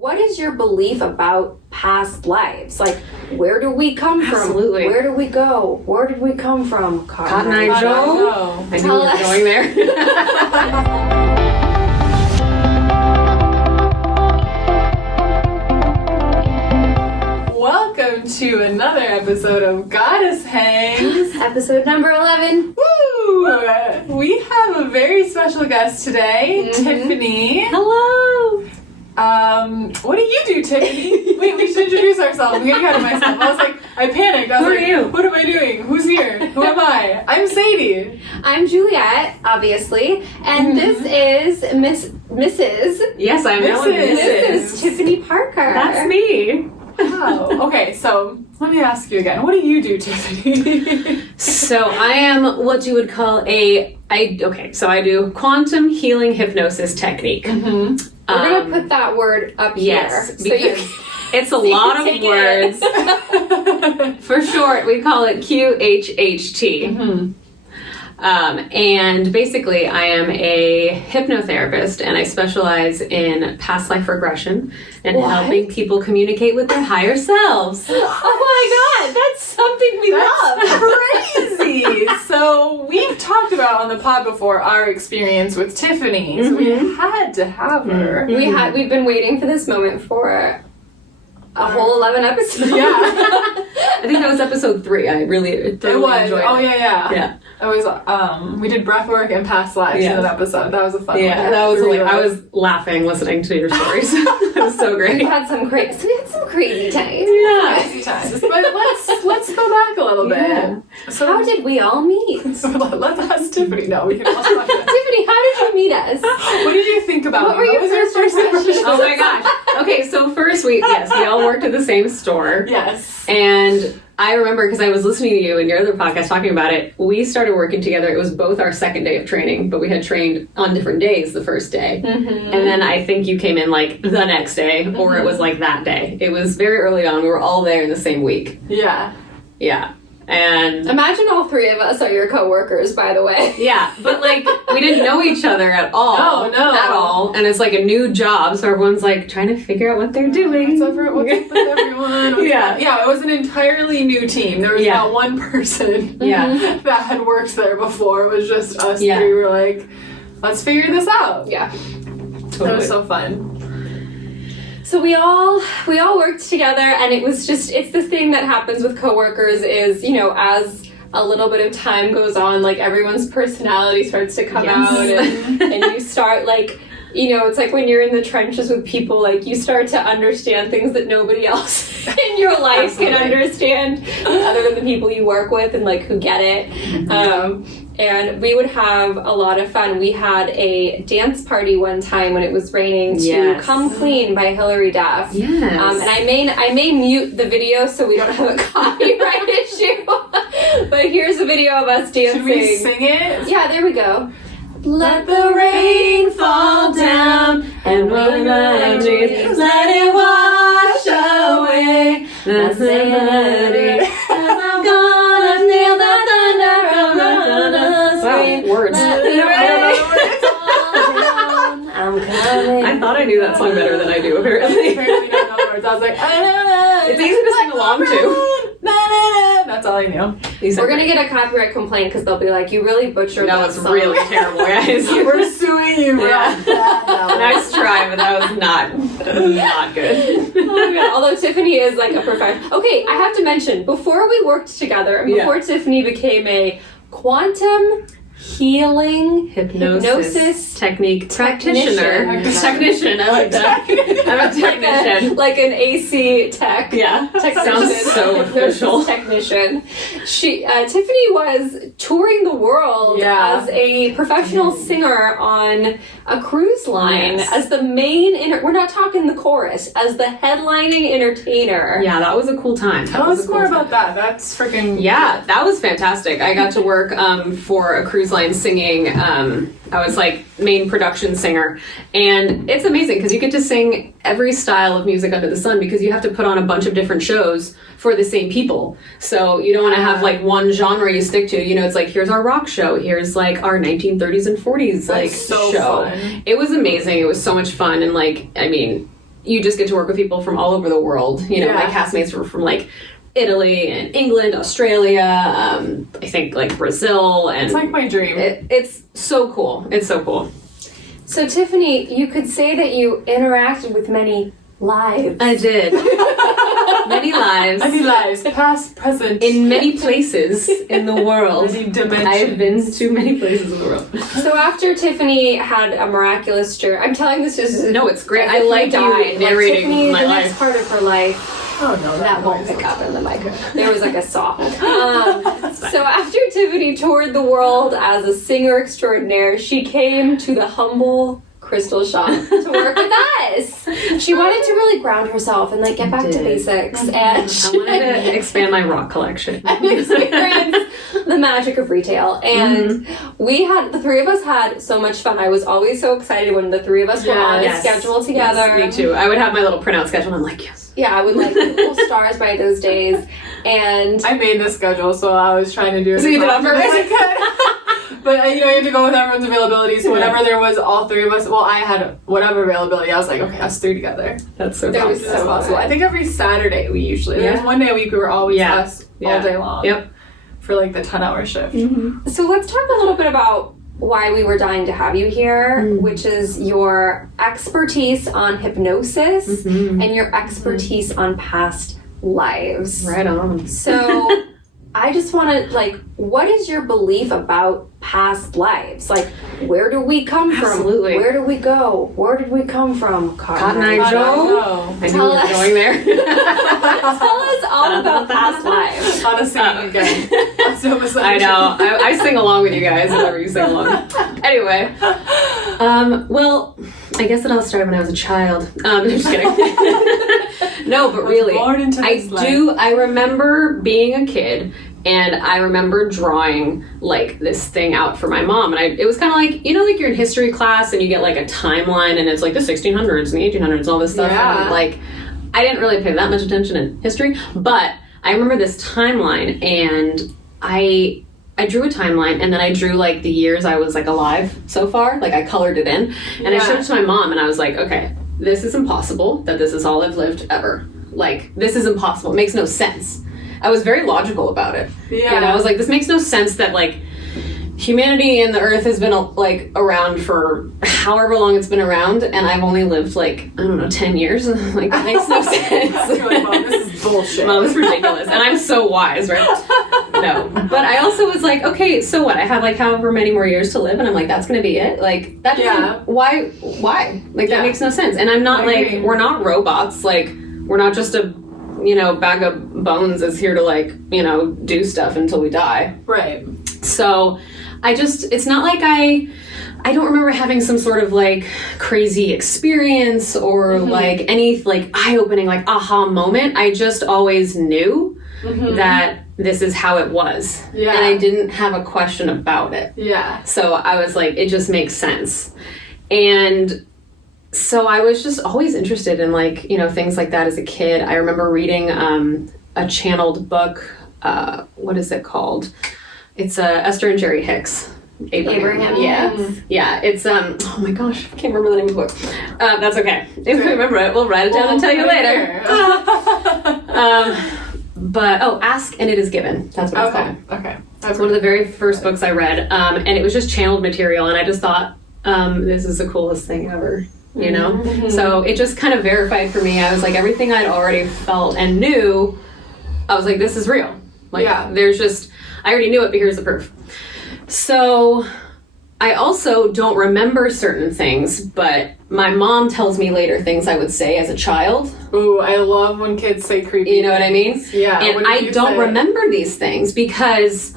what is your belief about past lives? Like, where do we come from? Absolutely. Where do we go? Where did we come from? Cotton Eye Joe? I knew we were going there. Welcome to another episode of Goddess Hangs. Episode number 11. Woo! We have a very special guest today, Tiffany. Hello. What do you do, Tiffany? Wait, we should introduce ourselves. I'm getting out of myself. I was like, I panicked. I was Who like, are you? What am I doing? Who's here? Who am I? I'm Sadie. I'm Juliet, obviously, and this is Mrs. Yes, I'm now Mrs. Tiffany Parker. That's me. Wow. Okay, so let me ask you again. What do you do, Tiffany? So I am what you would call I do quantum healing hypnosis technique. We're going to put that word up Yes, here. because it's a lot of words. For short, we call it QHHT. And basically, I am a hypnotherapist, and I specialize in past life regression and helping people communicate with their higher selves. Oh my god, that's something we love. Crazy. So we've talked about on the pod before our experience with Tiffany. So we had to have her. We've been waiting for this moment for a whole 11 episodes. Yeah. I think that was episode 3. I really thoroughly enjoyed it. Oh yeah. Yeah. It was. We did breathwork and past lives in an episode. That was a fun one. Yeah, that was I was laughing listening to your stories. It was so great. We had some crazy times. Yeah. Crazy times. But let's go back a little bit. Yeah. So How did we all meet? So let's ask Tiffany. No, we can also ask her. Tiffany, how did you meet us? What did you think about What me? were your was your first impressions? Oh my gosh. Okay, so first we all worked at the same store. Yes. And I remember, because I was listening to you in your other podcast talking about it, we started working together. It was both our second day of training, but we had trained on different days the first day. And then I think you came in like the next day, or it was like that day. It was very early on. We were all there in the same week. Yeah. Yeah. And Imagine all three of us are your co-workers, by the way. yeah, but like we didn't know each other at all. No. At all. And it's like a new job, so everyone's like trying to figure out what they're doing. What's up with everyone? Yeah, it was an entirely new team. There was not one person that had worked there before. It was just us three. We were like, let's figure this out. Yeah. Totally. That was so fun. So we all worked together, and it's the thing that happens with coworkers is, as a little bit of time goes on, like everyone's personality starts to come out, and you start like, it's like when you're in the trenches with people, like you start to understand things that nobody else in your life can understand other than the people you work with and like who get it. And we would have a lot of fun. We had a dance party one time when it was raining to Come Clean by Hilary Duff. Yes. And I may mute the video so we don't have a copyright issue. But here's a video of us dancing. Should we sing it? Yeah, there we go. Let the rain fall down, and when I breathe, let it wash away. That's the melody. I'm gonna feel the thunder, I'm gonna scream. Wow, words. Let the rain fall down, I'm coming. I thought I knew that song better than I do, apparently. Apparently not know words. I was like, It's easy to sing along to. That's all I knew. We're gonna get a copyright complaint because they'll be like, you really butchered that was song. really terrible, guys. We're suing you. Yeah. Nice try, but that was not good. Oh my God. Although Tiffany is like a professional. Okay, I have to mention, before we worked together, and before Tiffany became a quantum healing hypnosis technique practitioner. Technician, I like that. I'm a technician. Like an AC tech. Yeah, sounds so official. Technician. Tiffany was touring the world as a professional singer on a cruise line as the main. We're not talking the chorus, as the headlining entertainer. Yeah, that was a cool time. Tell us more about that. That's freaking that was fantastic. I got to work for a cruise line singing. I was like main production singer, and it's amazing because you get to sing every style of music under the sun because you have to put on a bunch of different shows for the same people. So you don't want to have like one genre you stick to. It's like, here's our rock show, here's like our 1930s and 40s like so show. Fun. It was amazing. It was so much fun, and like, I mean, you just get to work with people from all over the world. You know, my castmates were from like Italy and England, Australia, I think like Brazil, and it's like my dream. It's so cool. It's so cool. So Tiffany, you could say that you interacted with many lives. I did. Many lives. Many lives, past, present. In many places in the world. Many dimensions. I've been to many places in the world. So after Tiffany had a miraculous journey, I'm telling this just no, it's great. I like you narrating Tiffany, my the life. next part of her life. Oh no, that won't pick up in the microphone. There was like a soft. So after Tiffany toured the world as a singer extraordinaire, she came to the humble crystal shop to work with us. She wanted to really ground herself and like get back to basics, and I wanted to expand my rock collection and experience the magic of retail. And the three of us had so much fun. I was always so excited when the three of us were on a schedule together. Yes, me too. I would have my little printout schedule and I'm like, yes. Yeah, I would like little stars by those days. And I made the schedule, so I was trying to do it. So you did it on purpose? But you have to go with everyone's availability. So whenever there was all three of us, well, I had whatever availability. I was like, okay, us three together. That's so That was possible. so possible. I think every Saturday we usually. There's one day a week we were always us all day long. Yep. For like the 10-hour shift. Mm-hmm. So let's talk a little bit about why we were dying to have you here, which is your expertise on hypnosis and your expertise on past lives. Right on. So I just want to, like, what is your belief about past lives? Like, where do we come from? Absolutely. Where do we go? Where did we come from? Cotton Eye Joe? I knew we were going there. Tell us all about past lives. On a singing again. I know. I sing along with you guys whenever you sing along. Anyway. Well, I guess it all started when I was a child. I'm just kidding. No, but really, I remember being a kid, and I remember drawing like this thing out for my mom, and it was kind of like, like you're in history class and you get like a timeline, and it's like the 1600s and the 1800s and all this stuff. And like, I didn't really pay that much attention in history, but I remember this timeline, and I drew a timeline, and then I drew like the years I was like alive so far. Like I colored it in, and I showed it to my mom, and I was like, okay, this is impossible that this is all I've lived ever. Like, this is impossible. It makes no sense. I was very logical about it. Yeah. And I was like, this makes no sense that like humanity and the earth has been like around for however long it's been around, and I've only lived like, I don't know, 10 years. Like, that makes no sense. You're like, Mom, this is bullshit. Mom, this is ridiculous. And I'm so wise, right? No. But I also was like, okay, so what? I have like however many more years to live, and I'm like, that's gonna be it? Like, that doesn't, why? Like, that makes no sense. And I'm not like, we're not robots. Like, we're not just a, bag of bones is here to like, do stuff until we die. Right. So it's not like I don't remember having some sort of like crazy experience or like any like eye-opening like aha moment. I just always knew that this is how it was. Yeah. And I didn't have a question about it. Yeah. So I was like, it just makes sense. And so I was just always interested in like, things like that as a kid. I remember reading a channeled book. What is it called? It's Esther and Jerry Hicks. Abraham. Yes. Yeah. It's oh my gosh, I can't remember the name of the book. That's okay. If we remember it, we'll write it down and tell you later. But Ask and It Is Given. That's what it's called. Okay. That's one of the very first books I read. And it was just channeled material, and I just thought, this is the coolest thing ever. So it just kind of verified for me. I was like, everything I'd already felt and knew, I was like, this is real. Like, there's just, I already knew it, but here's the proof. So I also don't remember certain things, but my mom tells me later things I would say as a child. Ooh, I love when kids say creepy You know what I mean? Yeah. And I don't remember these things because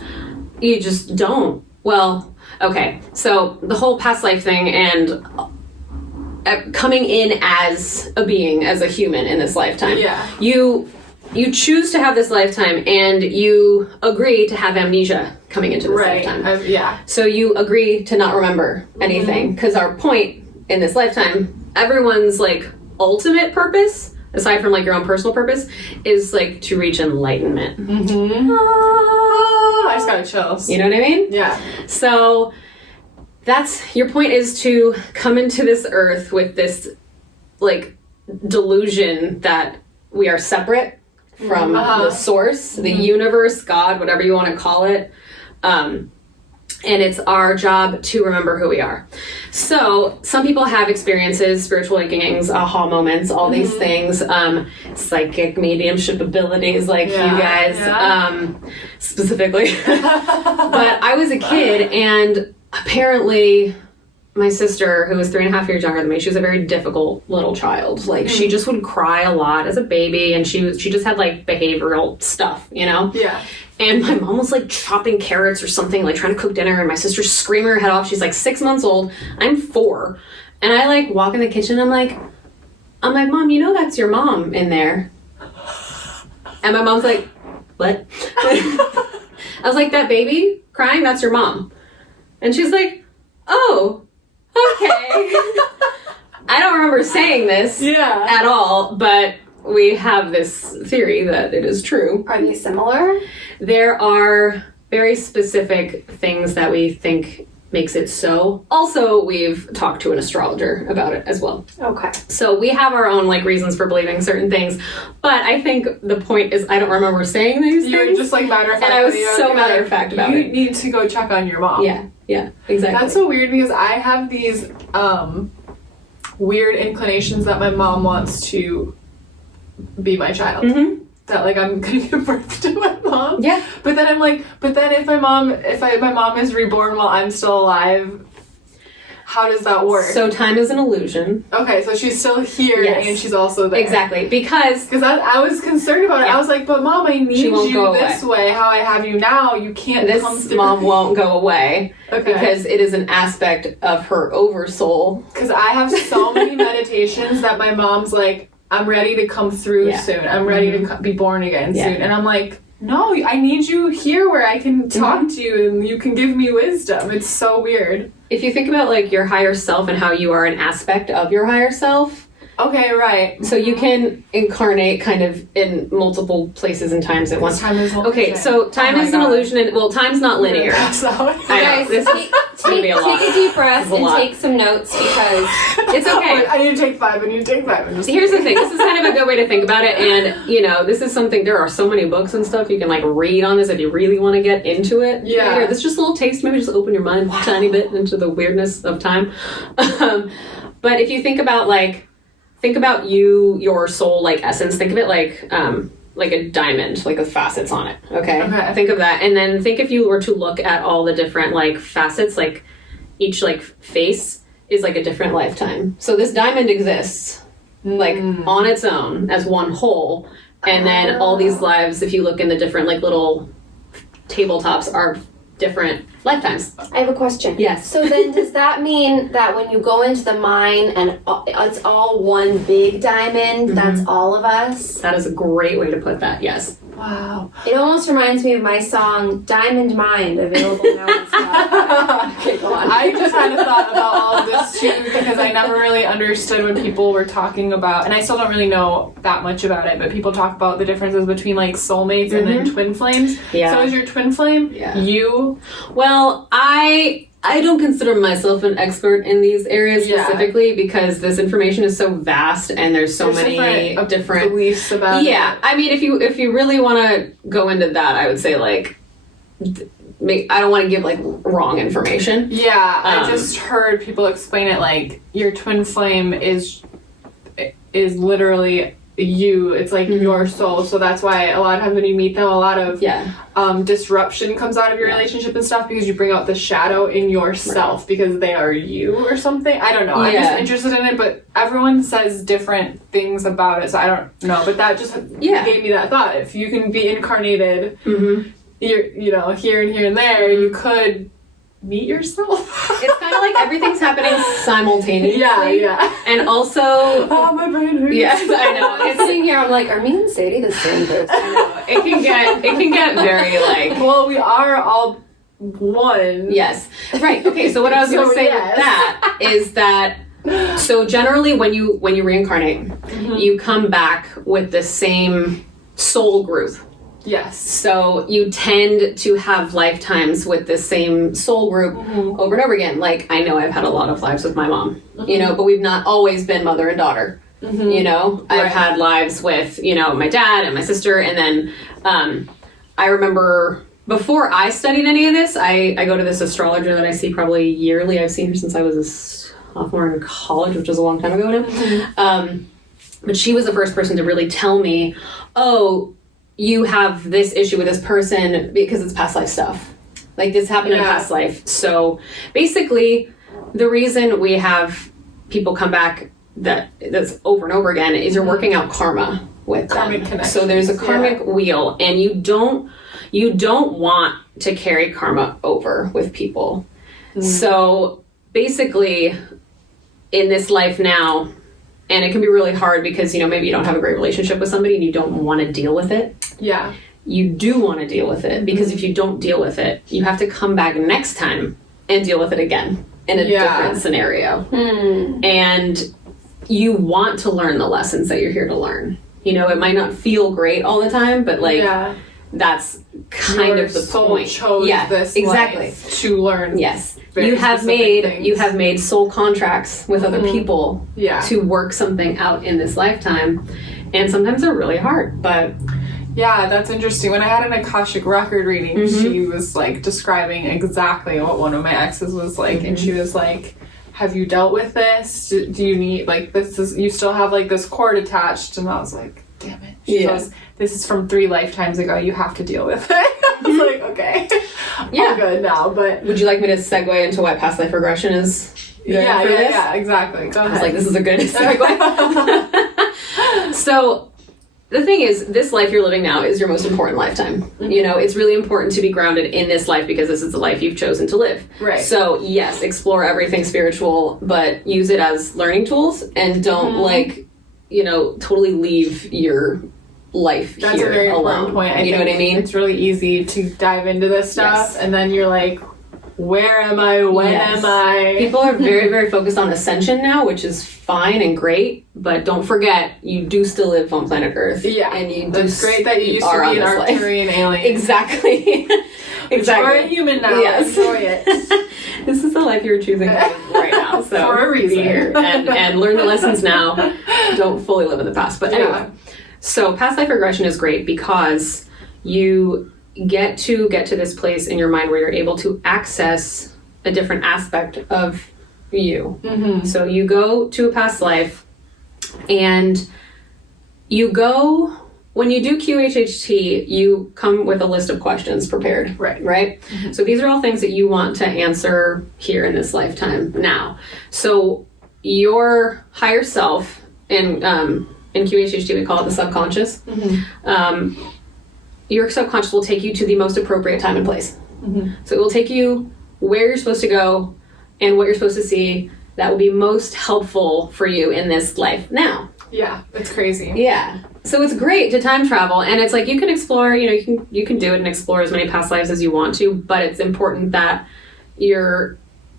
you just don't. Well, okay. So the whole past life thing and coming in as a being, as a human in this lifetime. Yeah. You choose to have this lifetime, and you agree to have amnesia coming into this lifetime. So you agree to not remember anything, because our point in this lifetime, everyone's like ultimate purpose, aside from like your own personal purpose, is like to reach enlightenment. I just got chills. You know what I mean? Yeah. So that's your point, is to come into this earth with this like delusion that we are separate from the source, the universe, God, whatever you want to call it. And it's our job to remember who we are. So some people have experiences, spiritual awakenings, aha moments, all these things, psychic mediumship abilities like you guys, specifically. But I was a kid, and apparently my sister, who was 3.5 years younger than me, she was a very difficult little child. Like, she just would cry a lot as a baby, and she just had, like, behavioral stuff, you know? Yeah. And my mom was, like, chopping carrots or something, like, trying to cook dinner, and my sister's screaming her head off. She's, like, 6 months old. I'm 4. And I, like, walk in the kitchen, I'm like, Mom, you know that's your mom in there. And my mom's like, what? I was like, that baby crying, that's your mom. And she's like, oh, okay. I don't remember saying this at all, but we have this theory that it is true. Are they similar? There are very specific things that we think makes it so. Also, we've talked to an astrologer about it as well. Okay. So we have our own, like, reasons for believing certain things, but I think the point is I don't remember saying these things. You were just, like, matter of fact. And I was so matter of fact about it. You need to go check on your mom. Yeah, exactly. That's so weird, because I have these weird inclinations that my mom wants to be my child. Mm-hmm. That, like, I'm gonna give birth to my mom. Yeah. But then I'm like, if my mom is reborn while I'm still alive, how does that work? So time is an illusion. Okay, so she's still here and she's also there. Exactly, because I was concerned about it. I was like, but Mom, I need you this way. How I have you now, you can't come through. This mom won't go away. Okay. Because it is an aspect of her oversoul. Because I have so many meditations that my mom's like, I'm ready to come through soon. I'm ready to be born again soon. And I'm like, no, I need you here where I can talk to you and you can give me wisdom. It's so weird. If you think about, like, your higher self and how you are an aspect of your higher self. Okay, right. So you can incarnate kind of in multiple places and times at once. Time is an illusion. Okay, so time is an illusion, and time's not linear. That's how it is. Guys, take a deep breath and take some notes, because it's okay. I need to take 5, and you take 5. And Here's the thing. This is kind of a good way to think about it, and, you know, this is something, there are so many books and stuff you can, like, read on this if you really want to get into it. Yeah. Here, this is just a little taste. Maybe just open your mind a tiny bit into the weirdness of time. But if you think about, like, your soul, like, essence. Think of it like a diamond, like with facets on it. Okay. Think of that, and then think if you were to look at all the different, like, facets, like each, like, face is like a different lifetime. So this diamond exists like on its own as one whole, and then all these lives, if you look in the different, like, little tabletops, are different lifetimes. I have a question. Yes. So then does that mean that when you go into the mine and it's all one big diamond, that's all of us? That is a great way to put that, yes. Wow. It almost reminds me of my song Diamond Mind, available now on Spotify. Okay, go on. I just had a thought about all of this too, because I never really understood when people were talking about, and I still don't really know that much about it, but people talk about the differences between, like, soulmates and then twin flames. Yeah. So is your twin flame you? Well, I don't consider myself an expert in these areas specifically because this information is so vast and there's so many different beliefs about it. I mean, if you really want to go into that, I would say, like, I don't want to give, like, wrong information. Yeah, I just heard people explain it like your twin flame is literally you. It's like your soul. So that's why a lot of times when you meet them, a lot of disruption comes out of your relationship and stuff, because you bring out the shadow in yourself because they are you or something. I don't know. I'm just interested in it, but everyone says different things about it, so I don't know. But that just gave me that thought. If you can be incarnated, you know, here and here and there, you could meet yourself. It's kind of like everything's happening simultaneously. Yeah. And also, my brain hurts. Yes, I know. I'm sitting here, I'm like, are me and Sadie the same person? I know. It can get very, like, well, we are all one. Yes. Right. Okay. So what I was going to say with that is that, so generally when you reincarnate, you come back with the same soul group. Yes. So you tend to have lifetimes with the same soul group over and over again. Like, I know I've had a lot of lives with my mom, you know, but we've not always been mother and daughter. You know, I've had lives with, you know, my dad and my sister. And then I remember before I studied any of this, I go to this astrologer that I see probably yearly. I've seen her since I was a sophomore in college, which was a long time ago now. But she was the first person to really tell me, oh, you have this issue with this person because it's past life stuff. Like this happened in a past life. So basically, the reason we have people come back that's over and over again is you're working out karma with them. So there's a karmic wheel, and you don't want to carry karma over with people. So basically, in this life now, and it can be really hard because, you know, maybe you don't have a great relationship with somebody and you don't want to deal with it. Yeah. You do want to deal with it, because if you don't deal with it, you have to come back next time and deal with it again in a different scenario. And you want to learn the lessons that you're here to learn. You know, it might not feel great all the time, but like that's kind of the soul point. Chose this life to learn. Yes. You have made soul contracts with other people to work something out in this lifetime. And sometimes they're really hard, but yeah, that's interesting. When I had an Akashic record reading, she was like describing exactly what one of my exes was like, and she was like, have you dealt with this? Do you need, like, you still have like this cord attached? And I was like, damn it. She goes, this is from 3 lifetimes ago. You have to deal with it. I was like, okay. I'm good now, but... Would you like me to segue into what past life regression is? Yeah, exactly. Go ahead. I was like, this is a good segue. So, the thing is, this life you're living now is your most important lifetime. You know, it's really important to be grounded in this life because this is the life you've chosen to live. Right. So, yes, explore everything spiritual, but use it as learning tools, and don't, like, you know, totally leave your life here alone. That's a very important point. You know what I mean? It's really easy to dive into this stuff, and then you're like, where am I? When am I? People are very, very focused on ascension now, which is fine and great, but don't forget, you do still live on planet Earth. Yeah, and it's great that you used to be an Arcturian alien. Exactly. You're a human now. Yes. Enjoy it. This is the life you're choosing right now. So for a reason. Be here and learn the lessons now. Don't fully live in the past. But anyway, so past life regression is great because you get to this place in your mind where you're able to access a different aspect of you. So you go to a past life, and you go, when you do QHHT, you come with a list of questions prepared. Right? So these are all things that you want to answer here in this lifetime now. So your higher self, in QHHT we call it the subconscious, your subconscious will take you to the most appropriate time and place. So it will take you where you're supposed to go and what you're supposed to see that will be most helpful for you in this life now. Yeah, it's crazy. Yeah. So it's great to time travel, and it's like you can explore, you know, you can do it and explore as many past lives as you want to, but it's important that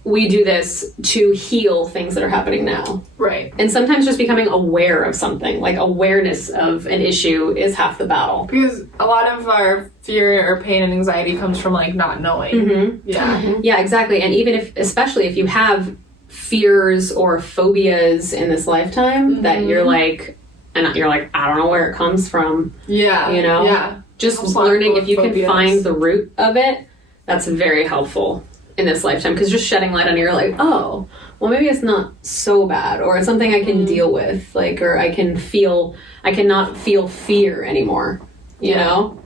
we do this to heal things that are happening now. Right. And sometimes just becoming aware of something, like awareness of an issue, is half the battle. Because a lot of our fear or pain and anxiety comes from like not knowing. Yeah, exactly. And even especially if you have fears or phobias in this lifetime that you're like, I don't know where it comes from. Yeah. You know? Yeah. Just learning if you can find the root of it, that's very helpful in this lifetime, because just shedding light on it, you're like, oh, well, maybe it's not so bad, or it's something I can deal with, like, or I cannot feel fear anymore, you know?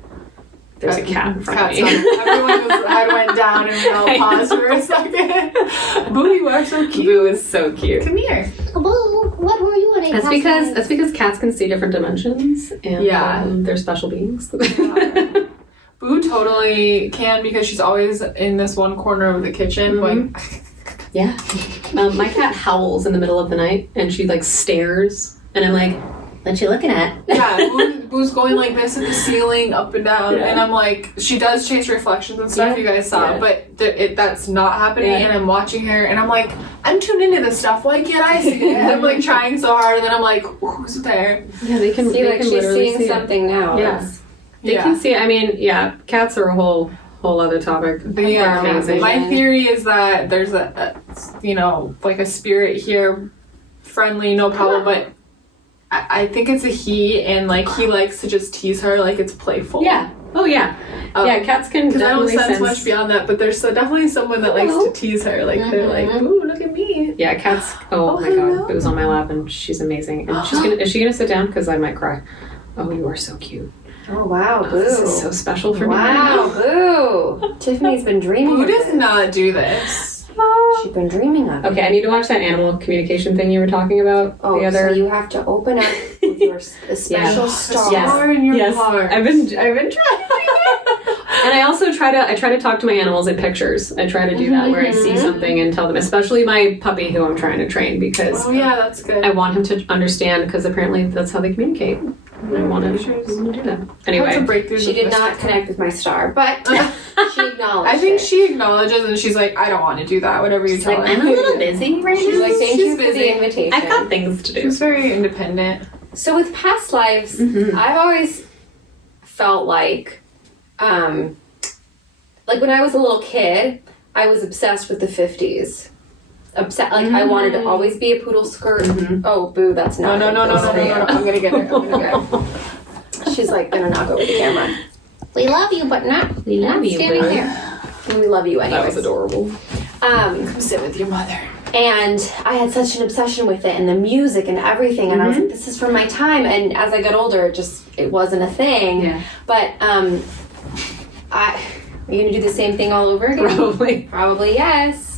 There's a cat in front of me. Everyone's head went down and we all paused for a second. Boo, you are so cute. Boo is so cute. Come here. Boo, what were you wanting? That's because cats can see different dimensions, and they're special beings. Boo totally can, because she's always in this one corner of the kitchen. Yeah. My cat howls in the middle of the night, and she like stares, and I'm like, what you looking at? Yeah, Boo's going like this at the ceiling, up and down, and I'm like, she does chase reflections and stuff, you guys saw, but that's not happening, and I'm watching her, and I'm like, I'm tuned into this stuff, why can't I see it? I'm like trying so hard, and then I'm like, who's there? Yeah, they can see, like, she's seeing something now. Yeah. They can see, I mean, cats are a whole other topic. My theory is that there's a spirit here, friendly, no problem, but I think it's a he, and like he likes to just tease her, like it's playful. Yeah. Oh yeah. Yeah, cats can because I don't definitely sense much beyond that, but there's definitely someone that likes to tease her. Like they're like, ooh, look at me. Yeah, cats. Oh my god, Boo's on my lap and she's amazing. And is she gonna sit down? Because I might cry. Oh, you are so cute. Oh wow, Boo. This is so special for me. Wow, Boo. Tiffany's been dreaming. Boo of does this. not do this. She's been dreaming of it. Okay, I need to watch that animal communication thing you were talking about. Oh, the other. so you have to open up with your special star. Star in your heart. I've been trying. And I also try to talk to my animals in pictures. I try to do that where I see something and tell them, especially my puppy who I'm trying to train, because that's good. I want him to understand, because apparently that's how they communicate. And I want him to do that. Anyway, She did not connect with my star, but she acknowledged I think it. she acknowledges, and she's like, I don't want to do that, whatever you tell her. I'm a little busy right She's now. like, thank you for the invitation. I've got things to do. She's very independent. So with past lives, I've always felt like when I was a little kid, I was obsessed with the 50s. I wanted to always be a poodle skirt. Oh, Boo, that's not. No. I'm gonna get her. She's like gonna knock over the camera. We love you, but not. We love you, standing Boo. there. We love you anyway. That was adorable. Come sit with your mother. And I had such an obsession with it and the music and everything, and I was like, this is from my time. And as I got older, it wasn't a thing. Yeah. But are you gonna do the same thing all over again? Probably yes.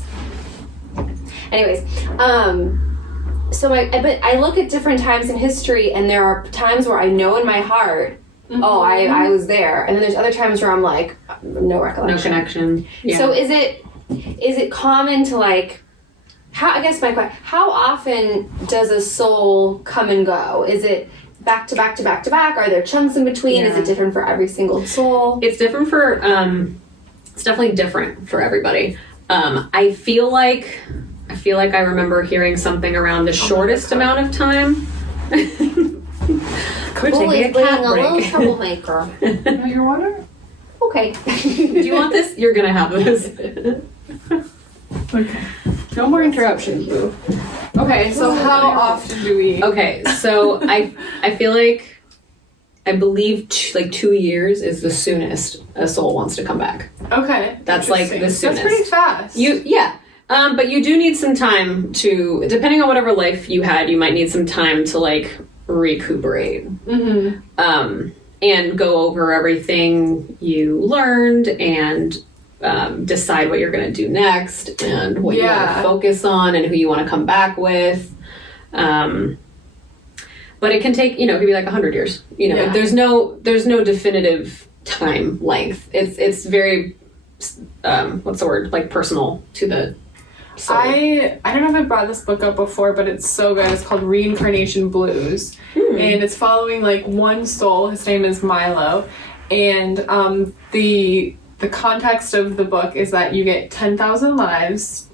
Anyways, but I look at different times in history, and there are times where I know in my heart, I was there, and then there's other times where I'm like, no recollection, no connection. Yeah. So is it common to like? I guess my question: how often does a soul come and go? Is it back to back to back to back? Are there chunks in between? Yeah. Is it different for every single soul? It's different for. It's definitely different for everybody. I feel like I remember hearing something around the shortest amount of time. Cool is being a little troublemaker. Your water? Okay. Do you want this? You're gonna have this. Okay. No more interruptions, Boo. Okay, so how often do we? Okay, so I feel like I believe 2 years is the soonest a soul wants to come back. Okay. That's like the soonest. That's pretty fast. But you do need some time to, depending on whatever life you had, you might need some time to like recuperate. And go over everything you learned and decide what you're going to do next and what you want to focus on and who you want to come back with. But it can take, it could be like 100 years. There's no definitive time length. It's very, what's the word? Like personal to the soul. I don't know if I brought this book up before, but it's so good. It's called Reincarnation Blues. And it's following like one soul. His name is Milo. And the context of the book is that you get 10,000 lives.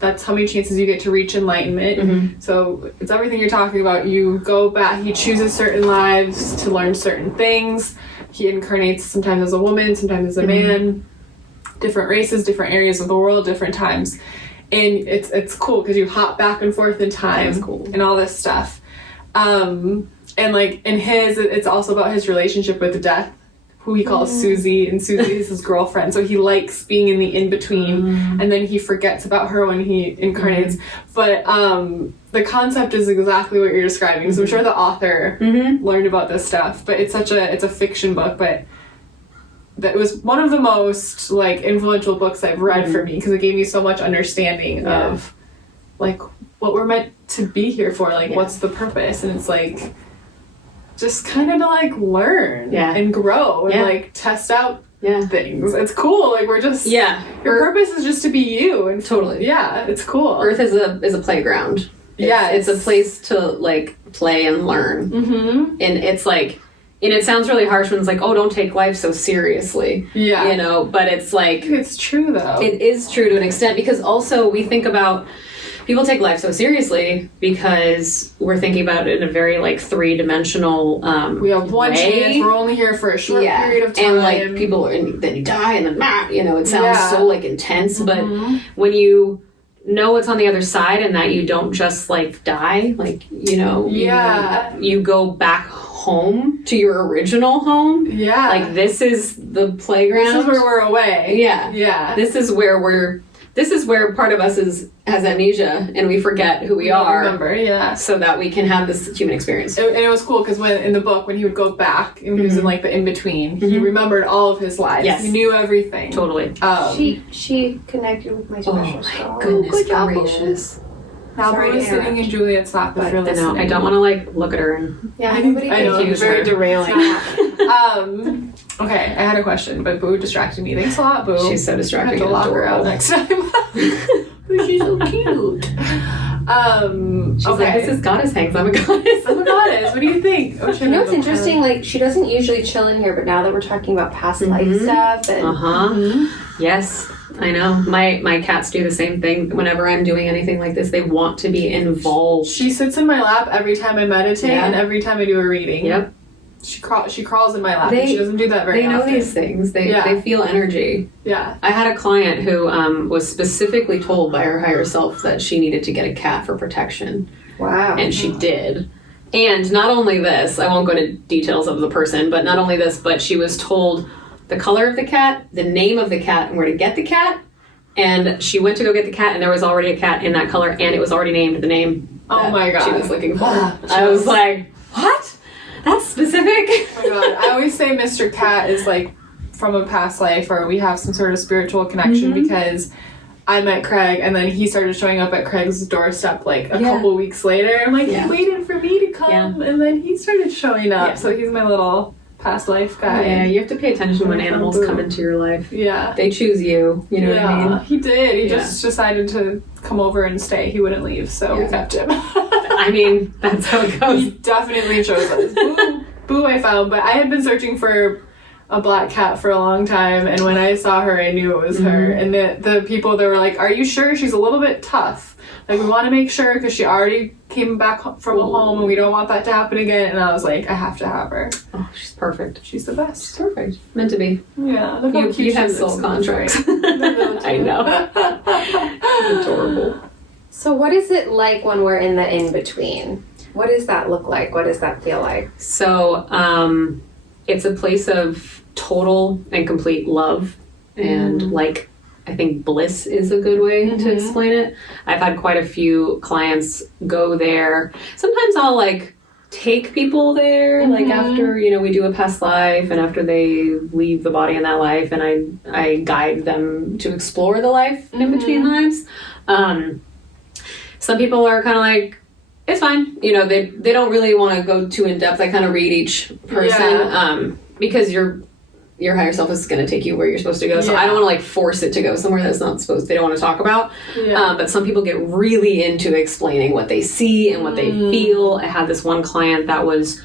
That's how many chances you get to reach enlightenment. So it's everything you're talking about. You go back, he chooses certain lives to learn certain things. He incarnates sometimes as a woman, sometimes as a man, different races, different areas of the world, different times. And it's cool because you hop back and forth in time and all this stuff. And like in it's also about his relationship with death, who he calls Susie, and Susie is his girlfriend. So he likes being in the in-between, and then he forgets about her when he incarnates. But the concept is exactly what you're describing. So I'm sure the author learned about this stuff. But it's a fiction book, but that was one of the most like influential books I've read for me, because it gave me so much understanding of like what we're meant to be here for, like what's the purpose. And it's like just kind of to like learn and grow and like test out things. It's cool. Like we're just your purpose is just to be you, and it's cool. Earth is a playground. It's a place to like play and learn. And it's like, and it sounds really harsh when it's like, oh, don't take life so seriously. But it's like, it's true though. It is true to an extent, because also we think about, people take life so seriously because we're thinking about it in a very like three-dimensional we have one chance, we're only here for a short period of time, and like people then you die, and then it sounds so like intense. But when you know what's on the other side and that you don't just like die, like, you know, you go back home to your original home. Yeah. Like, this is the playground. This is where we're away. Yeah. Yeah. This is where part of us has amnesia and we forget who we are. Remember, yeah. So that we can have this human experience. And it was cool because when in the book, when he would go back and he was in like the in-between, he remembered all of his lives. Yes. He knew everything. Totally. She connected with my special soul. Goodness Good job, gracious. Now Sorry Boo to is sitting in Juliet's lap, but you're I know. listening. I don't want to like look at her and Yeah, nobody I know, it's confuse very her. derailing. Okay, I had a question, but Boo distracted me. Thanks a lot, Boo. she's so I distracting. have to and lock her out adorable. next time. She's so cute. She's okay. like, this is goddess hangs. I'm a goddess. I'm a goddess. What do you think? Oh, You know what's interesting? Like, she doesn't usually chill in here, but now that we're talking about past life stuff and Yes, I know. My cats do the same thing. Whenever I'm doing anything like this, they want to be involved. She sits in my lap every time I meditate and every time I do a reading. Yep. She crawls in my lap. And she doesn't do that very often. They know often. these things. They feel energy. Yeah. I had a client who was specifically told by her higher self that she needed to get a cat for protection. wow. And she did. And not only this, I won't go into details of the person, but not only this, but she was told the color of the cat, the name of the cat, and where to get the cat. And she went to go get the cat, and there was already a cat in that color, and it was already named the name Oh my god. she was looking for. I was like, what? That's specific? Oh my god. I always say Mr. Cat is like from a past life, or we have some sort of spiritual connection because I met Craig and then he started showing up at Craig's doorstep like a couple weeks later. I'm like, he waited for me to come and then he started showing up. So he's my little past life guy. Yeah, you have to pay attention when animals come into your life. Yeah. They choose you, you know what I mean? He did. He just decided to come over and stay. He wouldn't leave, so we kept him. I mean, that's how it goes. He definitely chose us. Boo I found, but I had been searching for a black cat for a long time, and when I saw her, I knew it was her. And the people, they were like, are you sure? She's a little bit tough. Like, we want to make sure, because she already came back from home, and we don't want that to happen again. And I was like, I have to have her. Oh, she's perfect. She's the best. She's perfect. Meant to be. Yeah, look how cute You she have is. soul contracts. I know. Adorable. So what is it like when we're in the in-between? What does that look like? What does that feel like? So, it's a place of total and complete love and like, I think bliss is a good way to explain it. I've had quite a few clients go there. Sometimes I'll like take people there, like after, you know, we do a past life and after they leave the body in that life, and I guide them to explore the life in between lives. Some people are kind of like, it's fine. You know, they don't really want to go too in depth. I kind of read each person because your higher self is going to take you where you're supposed to go. So I don't want to like force it to go somewhere that's not supposed. They don't want to talk about. But some people get really into explaining what they see and what they feel. I had this one client that was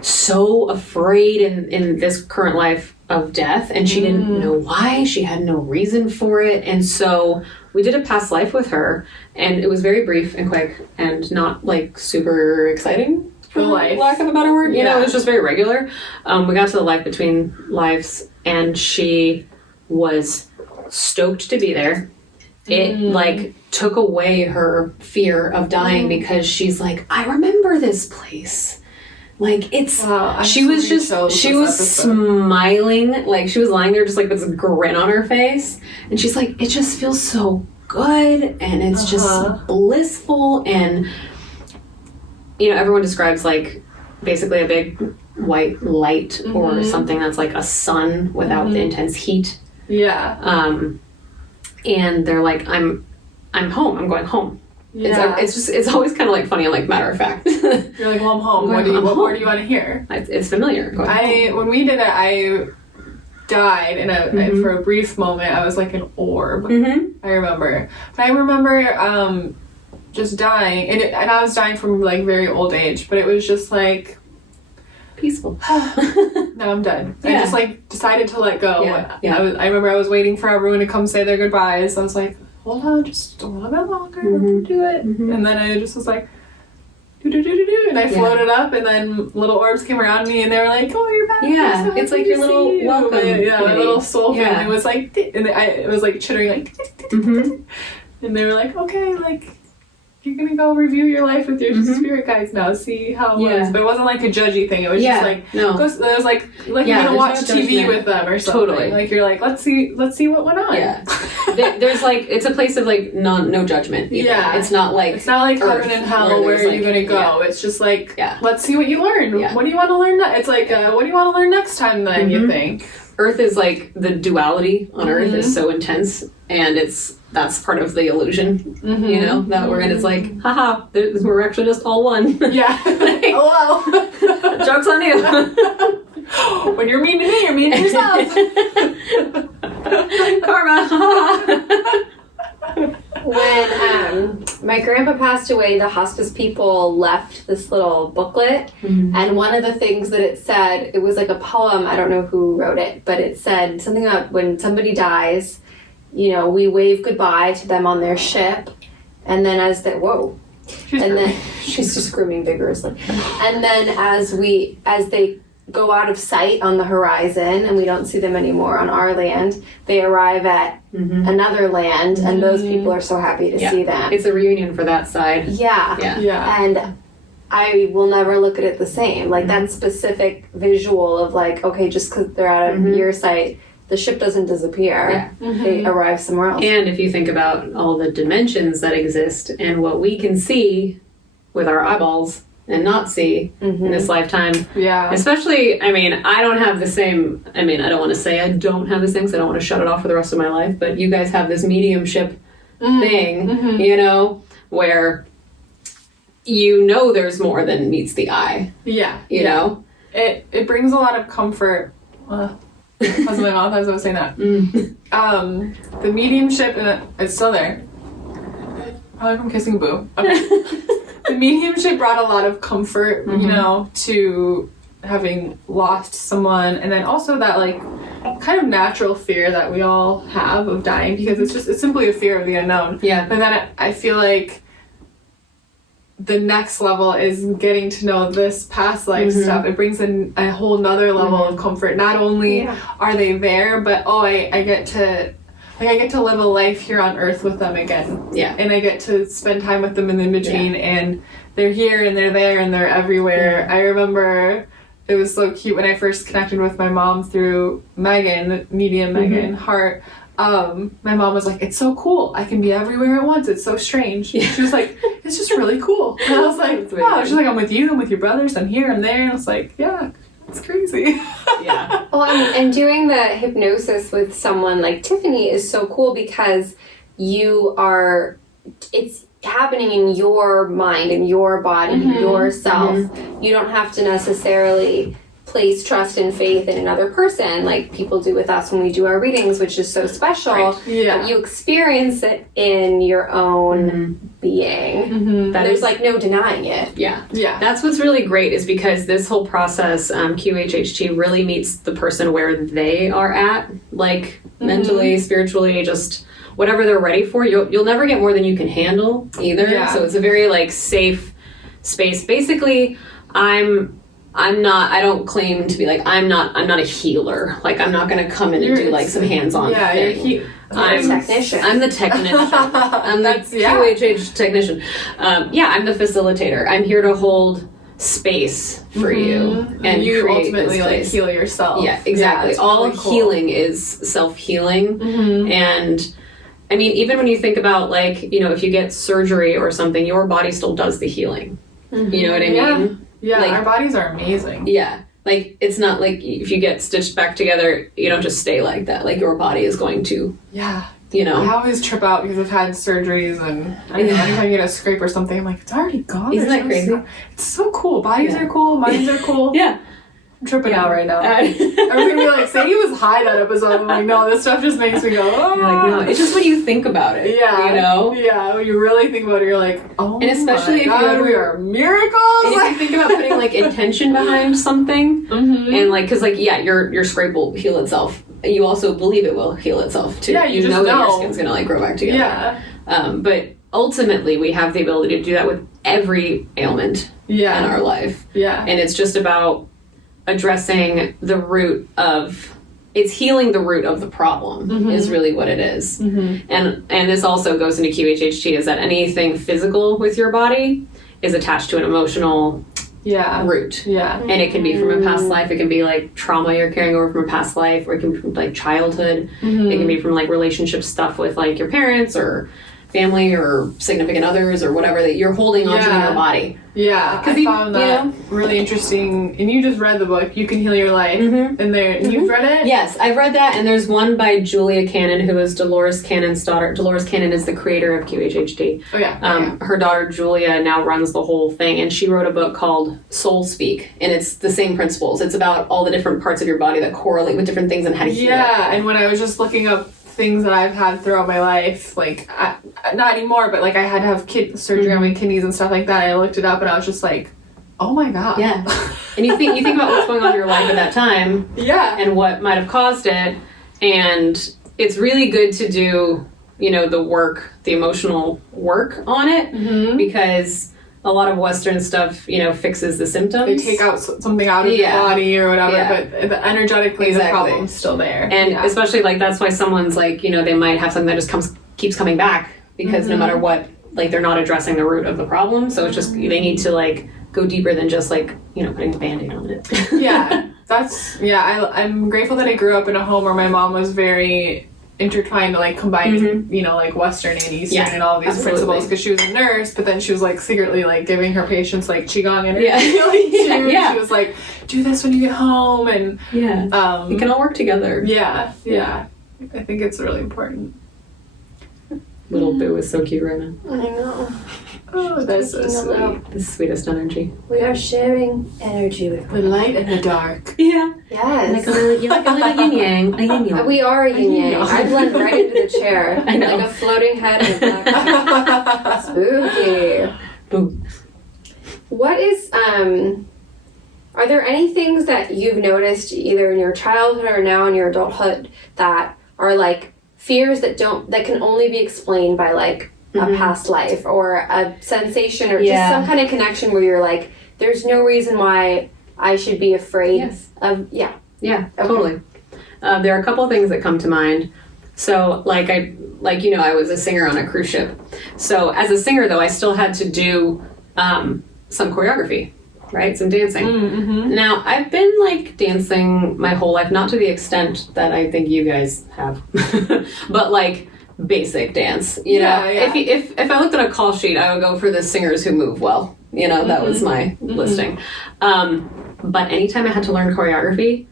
so afraid in this current life of death, and she didn't know why. She had no reason for it, and so we did a past life with her, and it was very brief and quick and not like super exciting for lack of a better word. You know, it was just very regular. We got to the life between lives, and she was stoked to be there. It like took away her fear of dying because she's like, I remember this place. Like it's, she was smiling, like she was lying there just like with this grin on her face, and she's like, it just feels so good, and it's just blissful, and you know, everyone describes like basically a big white light or something that's like a sun without the intense heat. And they're like, I'm home, I'm going home. It's always kind of like funny and like matter of fact. You're like, well, I'm home. What more do you want to hear? It's familiar. When we did it, I died and for a brief moment I was like an orb. I remember, but I remember just dying, and I was dying from like very old age, but it was just like peaceful. Now I'm done. I just like decided to let go. I remember I was waiting for everyone to come say their goodbyes. I was like, hold on, just a little bit longer, do it. And then I just was like, do, and I floated up, and then little orbs came around me, and they were like, oh, you're back. Yeah, so it's like your little welcome. My little soul family was like, and it was like chittering like, And they were like, okay, like, you're gonna go review your life with your spirit guides now, see how it was. But it wasn't like a judgy thing. It was just like, it was like you're gonna watch TV with them or something. Totally. Like, you're like, let's see what went on. Yeah. There's like, it's a place of like no judgment either. Yeah. It's not like heaven and hell where like, you're gonna go. It's just like, let's see what you learn. Yeah. What do you want to learn next? It's like, what do you want to learn next time then, you think? Earth is like, the duality on Earth is so intense, and that's part of the illusion, you know, that we're in. It's like, haha, we're actually just all one. Yeah. Hello. Joke's on you. When you're mean to me, you're mean to yourself. Karma. When my grandpa passed away, the hospice people left this little booklet, and one of the things that it said, it was like a poem, I don't know who wrote it, but it said something about when somebody dies, you know, we wave goodbye to them on their ship, and then as they, she's just screaming vigorously, and then as they go out of sight on the horizon and we don't see them anymore on our land, they arrive at another land, and those people are so happy to see them. It's a reunion for that side. Yeah. And I will never look at it the same. Like, that specific visual of like, okay, just because they're out of your sight, the ship doesn't disappear. They arrive somewhere else. And if you think about all the dimensions that exist and what we can see with our eyeballs and not see in this lifetime. Yeah. Especially, I mean, I don't have the same, I mean, I don't want to say I don't have this thing because I don't want to shut it off for the rest of my life, but you guys have this mediumship thing, you know, where you know there's more than meets the eye. Yeah. You know? It brings a lot of comfort. How's my mouth as I was saying that? The mediumship, and it's still there. Probably from kissing Boo. Okay. The mediumship brought a lot of comfort, you know, to having lost someone, and then also that like kind of natural fear that we all have of dying, because it's simply a fear of the unknown. Yeah. But then I feel like the next level is getting to know this past life stuff. It brings in a whole nother level of comfort. Not only are they there, but I get to live a life here on Earth with them again. Yeah. And I get to spend time with them in between, and they're here and they're there and they're everywhere. I remember it was so cute when I first connected with my mom through Megan, medium Megan Hart. My mom was like, it's so cool. I can be everywhere at once. It's so strange. She was like, it's just really cool. And I was like, wow. She's like, I'm with you, I'm with your brothers, I'm here, I'm there. And I was like, yeah, it's crazy. Yeah. Well, and doing the hypnosis with someone like Tiffany is so cool because it's happening in your mind, in your body, yourself. You don't have to necessarily place trust and faith in another person like people do with us when we do our readings, which is so special. Right. Yeah. But you experience it in your own being. There's like no denying it. Yeah. That's what's really great, is because this whole process, QHHT really meets the person where they are at, like mentally, spiritually, just whatever they're ready for. You'll never get more than you can handle either. Yeah. So it's a very like safe space. Basically, I don't claim to be like, I'm not a healer. Like, I'm not going to come in and do like some hands-on thing. I'm the technician. I'm the QHH technician. I'm the facilitator. I'm here to hold space for you. And you ultimately like heal yourself. Yeah, exactly. All really cool. Healing is self-healing. And I mean, even when you think about like, you know, if you get surgery or something, your body still does the healing. You know what I mean? Yeah, like, our bodies are amazing. Yeah. Like, it's not like if you get stitched back together, you don't just stay like that. Like, your body is going to, you know. I always trip out because I've had surgeries, and anytime you get a scrape or something, I'm like, it's already gone. Isn't that crazy? It's so cool. Bodies are cool. Minds are cool. I'm tripping out right now. I'm gonna be like, Sadie was high that episode. I'm like, no, this stuff just makes me go, oh. You're like, no, it's just when you think about it. Yeah. You know? Yeah, when you really think about it, you're like, oh, and especially if God, we are miracles. And if you think about putting like intention behind something, and like, because like, your scrape will heal itself. You also believe it will heal itself too. Yeah, you know that your skin's gonna like grow back together. Yeah. But ultimately, we have the ability to do that with every ailment in our life. Yeah. And it's just about addressing the root of it's healing the root of the problem is really what it is. And this also goes into QHHT, is that anything physical with your body is attached to an emotional root. And it can be from a past life. It can be like trauma you're carrying over from a past life, or it can be from like childhood. It can be from like relationship stuff with like your parents or family or significant others or whatever that you're holding onto in your body. I found that really interesting. And you just read the book, You Can Heal Your Life. And you've read it? Yes, I've read that. And there's one by Juliet Cannon, who is Dolores Cannon's daughter. Dolores Cannon is the creator of QHHT. Her daughter Julia now runs the whole thing, and she wrote a book called Soul Speak, and it's the same principles. It's about all the different parts of your body that correlate with different things and how to heal it. And when I was just looking up things that I've had throughout my life, like not anymore, but like I had to have surgery on my kidneys and stuff like that. I looked it up and I was just like, oh my god. And you think about what's going on in your life at that time, and what might have caused it, and it's really good to do, you know, the emotional work on it, because a lot of Western stuff, you know, fixes the symptoms. They take out something out of your body or whatever, but the energetically the problem's still there. And especially like that's why someone's like, you know, they might have something that just keeps coming back, because no matter what, like they're not addressing the root of the problem. So it's just, they need to like go deeper than just like, you know, putting a Band-Aid on it. I'm grateful that I grew up in a home where my mom was very intertwined to like combine you know, like Western and Eastern and all these principles, because she was a nurse, but then she was like secretly like giving her patients like qigong and healing too. She was like, do this when you get home, and you can all work together. I think it's really important. Little Boo is so cute right now. I know. Oh, that's so sweet. The sweetest energy. We are sharing energy with the light and the dark. Yes. You're like a little yin yang. A yin yang. We are a yin yang. I blend right into the chair. I know. Like a floating head and a black Spooky. Boo. What is, are there any things that you've noticed either in your childhood or now in your adulthood that are like fears that can only be explained by like a past life or a sensation or just some kind of connection where you're like, there's no reason why I should be afraid of, totally. There are a couple of things that come to mind. So you know, I was a singer on a cruise ship. So as a singer though, I still had to do some choreography, right? Some dancing. Now I've been like dancing my whole life, not to the extent that I think you guys have, but like basic dance, you know. If I looked at a call sheet, I would go for the singers who move well, you know. That was my listing. But anytime I had to learn choreography,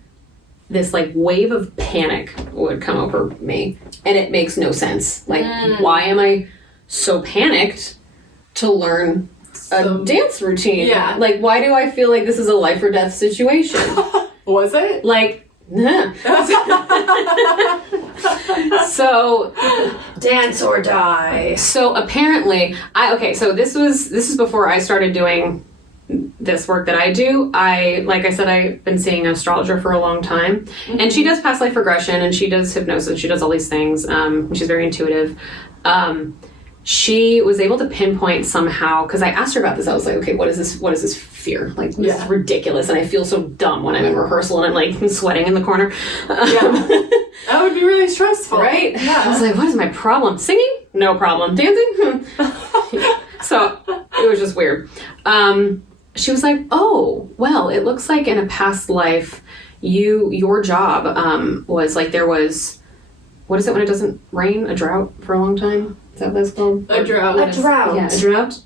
this like wave of panic would come over me, and it makes no sense. Like, why am I so panicked to learn a dance routine? Like, why do I feel like this is a life or death situation? Was it? Like, so dance or die. So apparently, so this is before I started doing this work that I do. Like I said, I've been seeing an astrologer for a long time, and she does past life regression, and she does hypnosis, she does all these things. She's very intuitive. She was able to pinpoint somehow, because I asked her about this. I was like, okay, what is this fear? Like, this is ridiculous, and I feel so dumb when I'm in rehearsal and I'm like sweating in the corner. That would be really stressful, right? I was like, what is my problem? Singing? No problem. Dancing? So it was just weird. She was like, oh, well, it looks like in a past life, your job was like, there was, what is it when it doesn't rain? A drought for a long time? Is that what that's called? A drought. A drought. Yeah, a drought.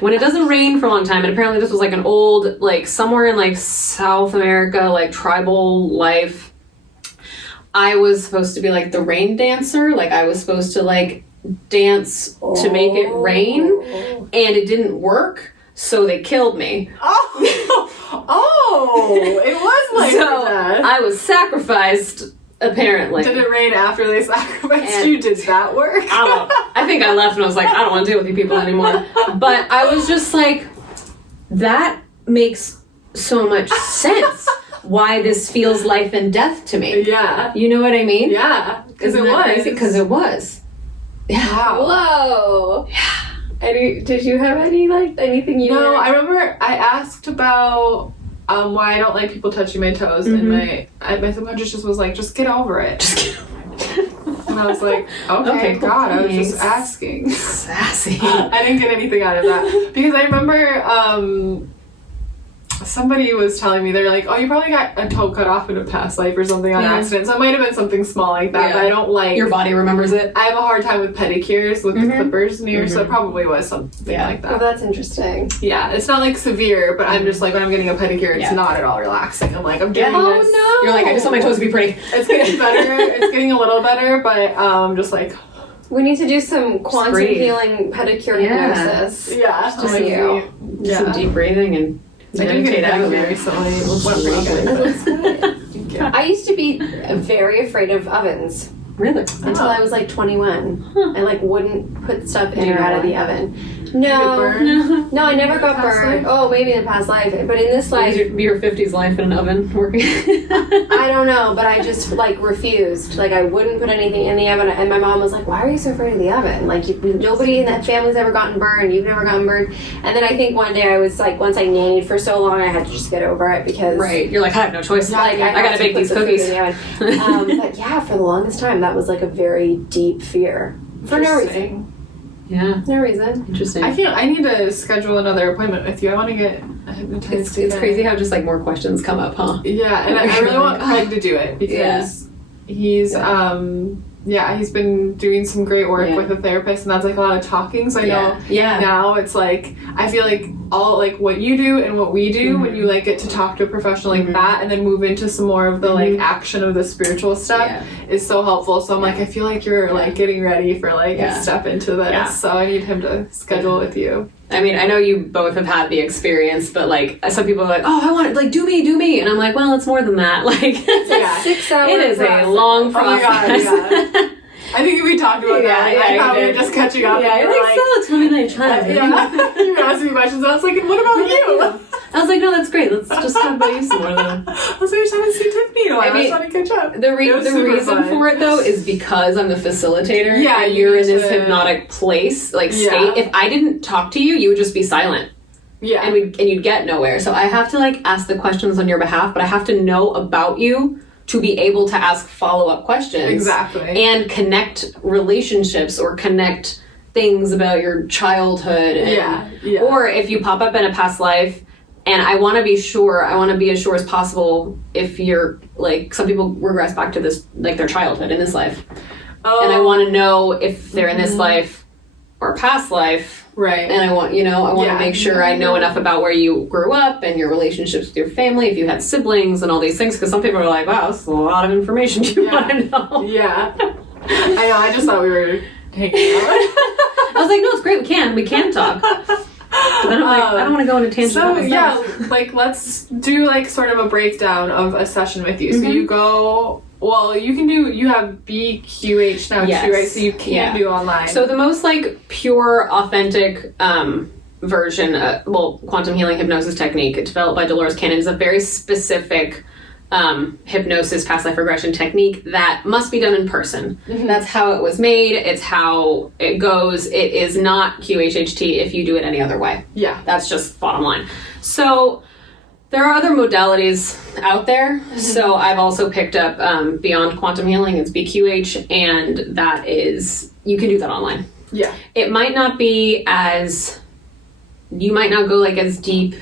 When it doesn't rain for a long time, and apparently this was like an old, like somewhere in like South America, like tribal life, I was supposed to be like the rain dancer. Like I was supposed to like dance to make it rain, and it didn't work, so they killed me. It was like that. I was sacrificed. Apparently. Did it rain after they sacrificed you? Did that work? I think I left and I was like, I don't want to deal with you people anymore. But I was just like, that makes so much sense why this feels life and death to me. Yeah. You know what I mean? Yeah. Because it was. Because it was. Yeah. Wow. Whoa. Yeah. Did you have anything you... No, I remember I asked about why I don't like people touching my toes, and my subconscious just was like, just get over it. And I was like, okay, God, I was just asking. Sassy. I didn't get anything out of that. Because I remember somebody was telling me, they're like, oh, you probably got a toe cut off in a past life or something on accident. So it might have been something small like that, but I don't like... Your body remembers it? I have a hard time with pedicures with the clippers near, so it probably was something like that. Oh, that's interesting. Yeah, it's not like severe, but I'm just like, when I'm getting a pedicure, it's not at all relaxing. I'm like, I'm doing this. No. You're like, I just want my toes to be pretty. It's getting better. It's getting a little better, but just like... We need to do some quantum healing pedicure hypnosis. Yeah. Just to see some deep breathing and... I did get a pedicure recently. It looks pretty good. I used to be very afraid of ovens. Really? Until I was like 21. I like wouldn't put stuff in or out of the oven. No, I never got burned. Oh, maybe in a past life, but in this life, your 50s life in an oven working. I don't know, but I just like refused. Like I wouldn't put anything in the oven, and my mom was like, "Why are you so afraid of the oven? Like nobody in that family's ever gotten burned. You've never gotten burned." And then I think one day I was like, once I nannied for so long, I had to just get over it because you're like, I have no choice. Like I gotta bake these cookies. But yeah, for the longest time, that was like a very deep fear for no reason. Yeah. No reason. Interesting. I feel I need to schedule another appointment with you. I want to get hypnotized. It's crazy how just like more questions come up, huh? Yeah, and I really want Craig to do it because he's he's been doing some great work with a therapist, and that's like a lot of talking. So I know now it's like I feel like all like what you do and what we do when you like get to talk to a professional like that, and then move into some more of the like action of the spiritual stuff is so helpful. So I'm like, I feel like you're like getting ready for like a step into this. So I need him to schedule with you. I mean, I know you both have had the experience, but like some people are like, oh, I want it, like do me, and I'm like, well, it's more than that. Like, it's a 6 hour. It is a long process. Oh my God, I think we talked about that. I thought we were just catching up. Yeah, and you're like, so tell me that you're trying. You were asking me questions. I was like, what about you? I was like, no, that's great. Let's just talk about you some more then. I was like, I was trying to see Tiffany. I was trying to catch up. The reason for it though is because I'm the facilitator. Yeah, and you're in this hypnotic place, like state. If I didn't talk to you, you would just be silent. Yeah, and you'd get nowhere. So I have to like ask the questions on your behalf, but I have to know about you to be able to ask follow-up questions. Exactly. And connect relationships or connect things about your childhood. And, or if you pop up in a past life, and I want to be as sure as possible if you're like, some people regress back to this, like their childhood in this life. Oh. And I want to know if they're in this life or past life. Right. And I want to make sure I know enough about where you grew up and your relationships with your family, if you had siblings and all these things, because some people are like, wow, that's a lot of information you want to know. Yeah. I know, I just thought we were hanging out. I was like, no, it's great, we can talk. But then I'm like, I don't want to go on a tangent. So like let's do like sort of a breakdown of a session with you. So you go, well, you have BQH now too, right? So you can do online. So the most like pure, authentic version, quantum healing hypnosis technique developed by Dolores Cannon is a very specific hypnosis past life regression technique that must be done in person. That's how it was made. It's how it goes. It is not QHHT if you do it any other way. Yeah. That's just bottom line. So there are other modalities out there. So I've also picked up Beyond Quantum Healing. It's BQH, and that is, you can do that online. Yeah. It might not be as, you might not go like as deep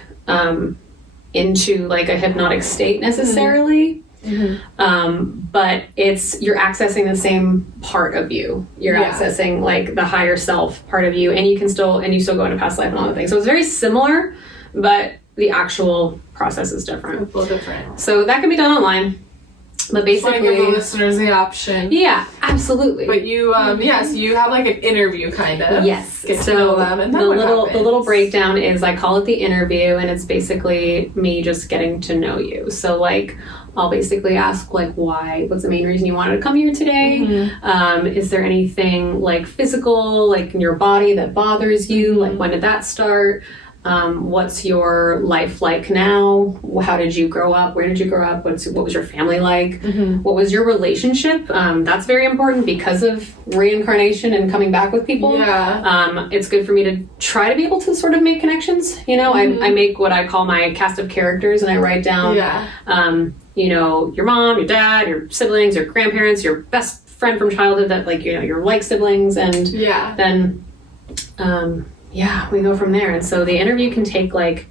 into like a hypnotic state necessarily, but you're accessing the same part of you. You're accessing like the higher self part of you, and you still go into past life and all the things. So it's very similar, but the actual process is different. It's a little different. So that can be done online. But basically, give the listeners the option. Yeah, absolutely. But you, so you have like an interview kind of. Yes. Get to know them, and then the little breakdown is, I call it the interview, and it's basically me just getting to know you. So like, I'll basically ask like, what's the main reason you wanted to come here today? Is there anything like physical, like in your body that bothers you? Like, when did that start? What's your life like now? How did you grow up? Where did you grow up? What was your family like? What was your relationship? That's very important because of reincarnation and coming back with people. It's good for me to try to be able to sort of make connections. You know, I make what I call my cast of characters, and I write down, you know, your mom, your dad, your siblings, your grandparents, your best friend from childhood that, like, you know, your like siblings, and then we go from there. And so the interview can take like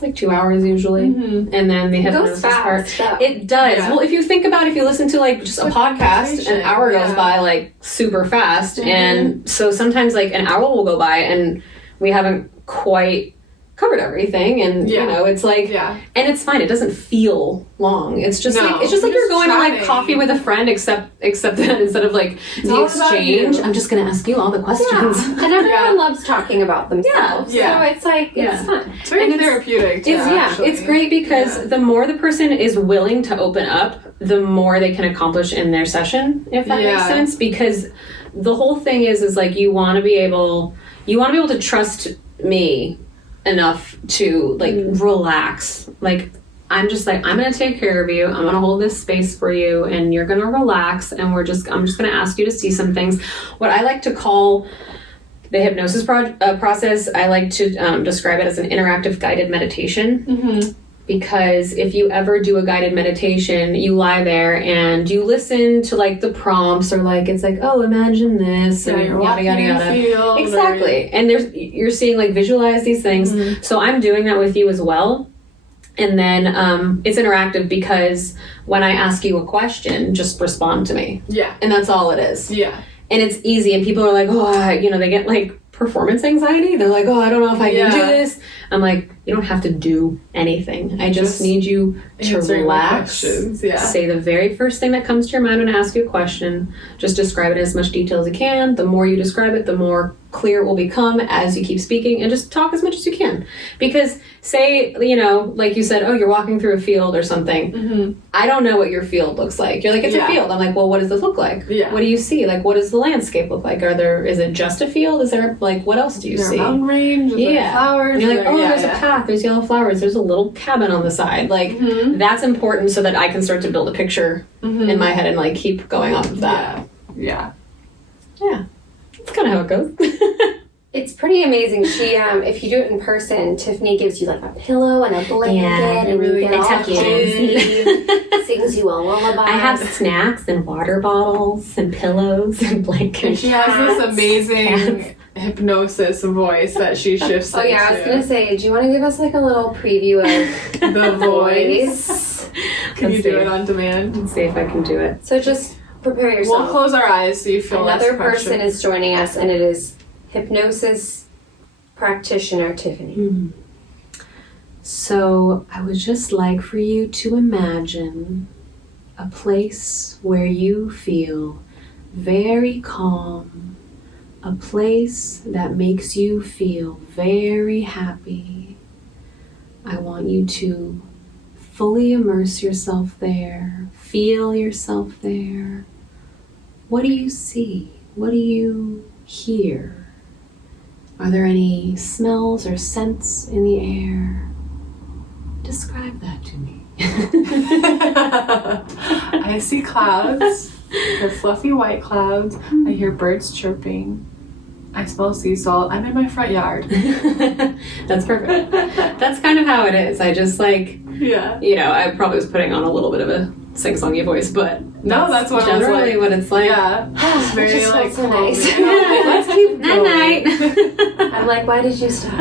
2 hours usually, and then the hypnosis part. It does. Well, if you think about it, if you listen to like just a podcast, an hour goes by like super fast, and so sometimes like an hour will go by and we haven't quite covered everything, and you know, it's like, and it's fine. It doesn't feel long. It's just like you're going to like coffee with a friend, except that instead of like the exchange, I'm just going to ask you all the questions. And everyone loves talking about themselves. So it's like it's fun. It's very therapeutic. It's great because the more the person is willing to open up, the more they can accomplish in their session. If that makes sense, because the whole thing is like you want to be able to trust me enough to like relax. Like I'm just like, I'm gonna take care of you, I'm gonna hold this space for you, and you're gonna relax, and I'm just gonna ask you to see some things. What I like to call the hypnosis process, I like to describe it as an interactive guided meditation. Because if you ever do a guided meditation, you lie there and you listen to like the prompts, or like it's like, oh, imagine this, and yada yada yada. Exactly. And you're seeing like visualize these things. So I'm doing that with you as well. And then it's interactive because when I ask you a question, just respond to me. And that's all it is. And it's easy, and people are like, oh, you know, they get like performance anxiety. They're like, oh, I don't know if I can do this. I'm like, you don't have to do anything. I just need you to relax. Say the very first thing that comes to your mind when I ask you a question. Just describe it in as much detail as you can. The more you describe it, the more clear it will become as you keep speaking, and just talk as much as you can. Because say, you know, like you said, oh, you're walking through a field or something. I don't know what your field looks like. You're like, it's a field. I'm like, well, what does this look like? What do you see? Like, what does the landscape look like? Is it just a field? Is there like, what else do you see? Mountain range, flowers. And you're like, oh, there's a path, there's yellow flowers, there's a little cabin on the side. Like, that's important so that I can start to build a picture in my head and like keep going off of that. That's kind of how it goes. It's pretty amazing. She, if you do it in person, Tiffany gives you like a pillow and a blanket, and really you get all cozy, sings you a lullaby. I have snacks and water bottles and pillows and blankets. And she has this amazing hypnosis voice that she shifts into. I was going to say, do you want to give us like a little preview of the voice? Can you do it on demand? Let's see if I can do it. So just prepare yourself. We'll close our eyes so you feel Another person is joining us, and it is hypnosis practitioner Tiffany. So I would just like for you to imagine a place where you feel very calm, a place that makes you feel very happy. I want you to fully immerse yourself there, feel yourself there. What do you see? What do you hear? Are there any smells or scents in the air? Describe that to me. I see clouds. They're fluffy white clouds. I hear birds chirping. I smell sea salt. I'm in my front yard. That's perfect. That's kind of how it is. I just like, you know, I probably was putting on a little bit of a sing-songy voice, but that's what generally it was like. what it's like. It's very just like so nice. Let's keep going. Night. I'm like, why did you stop?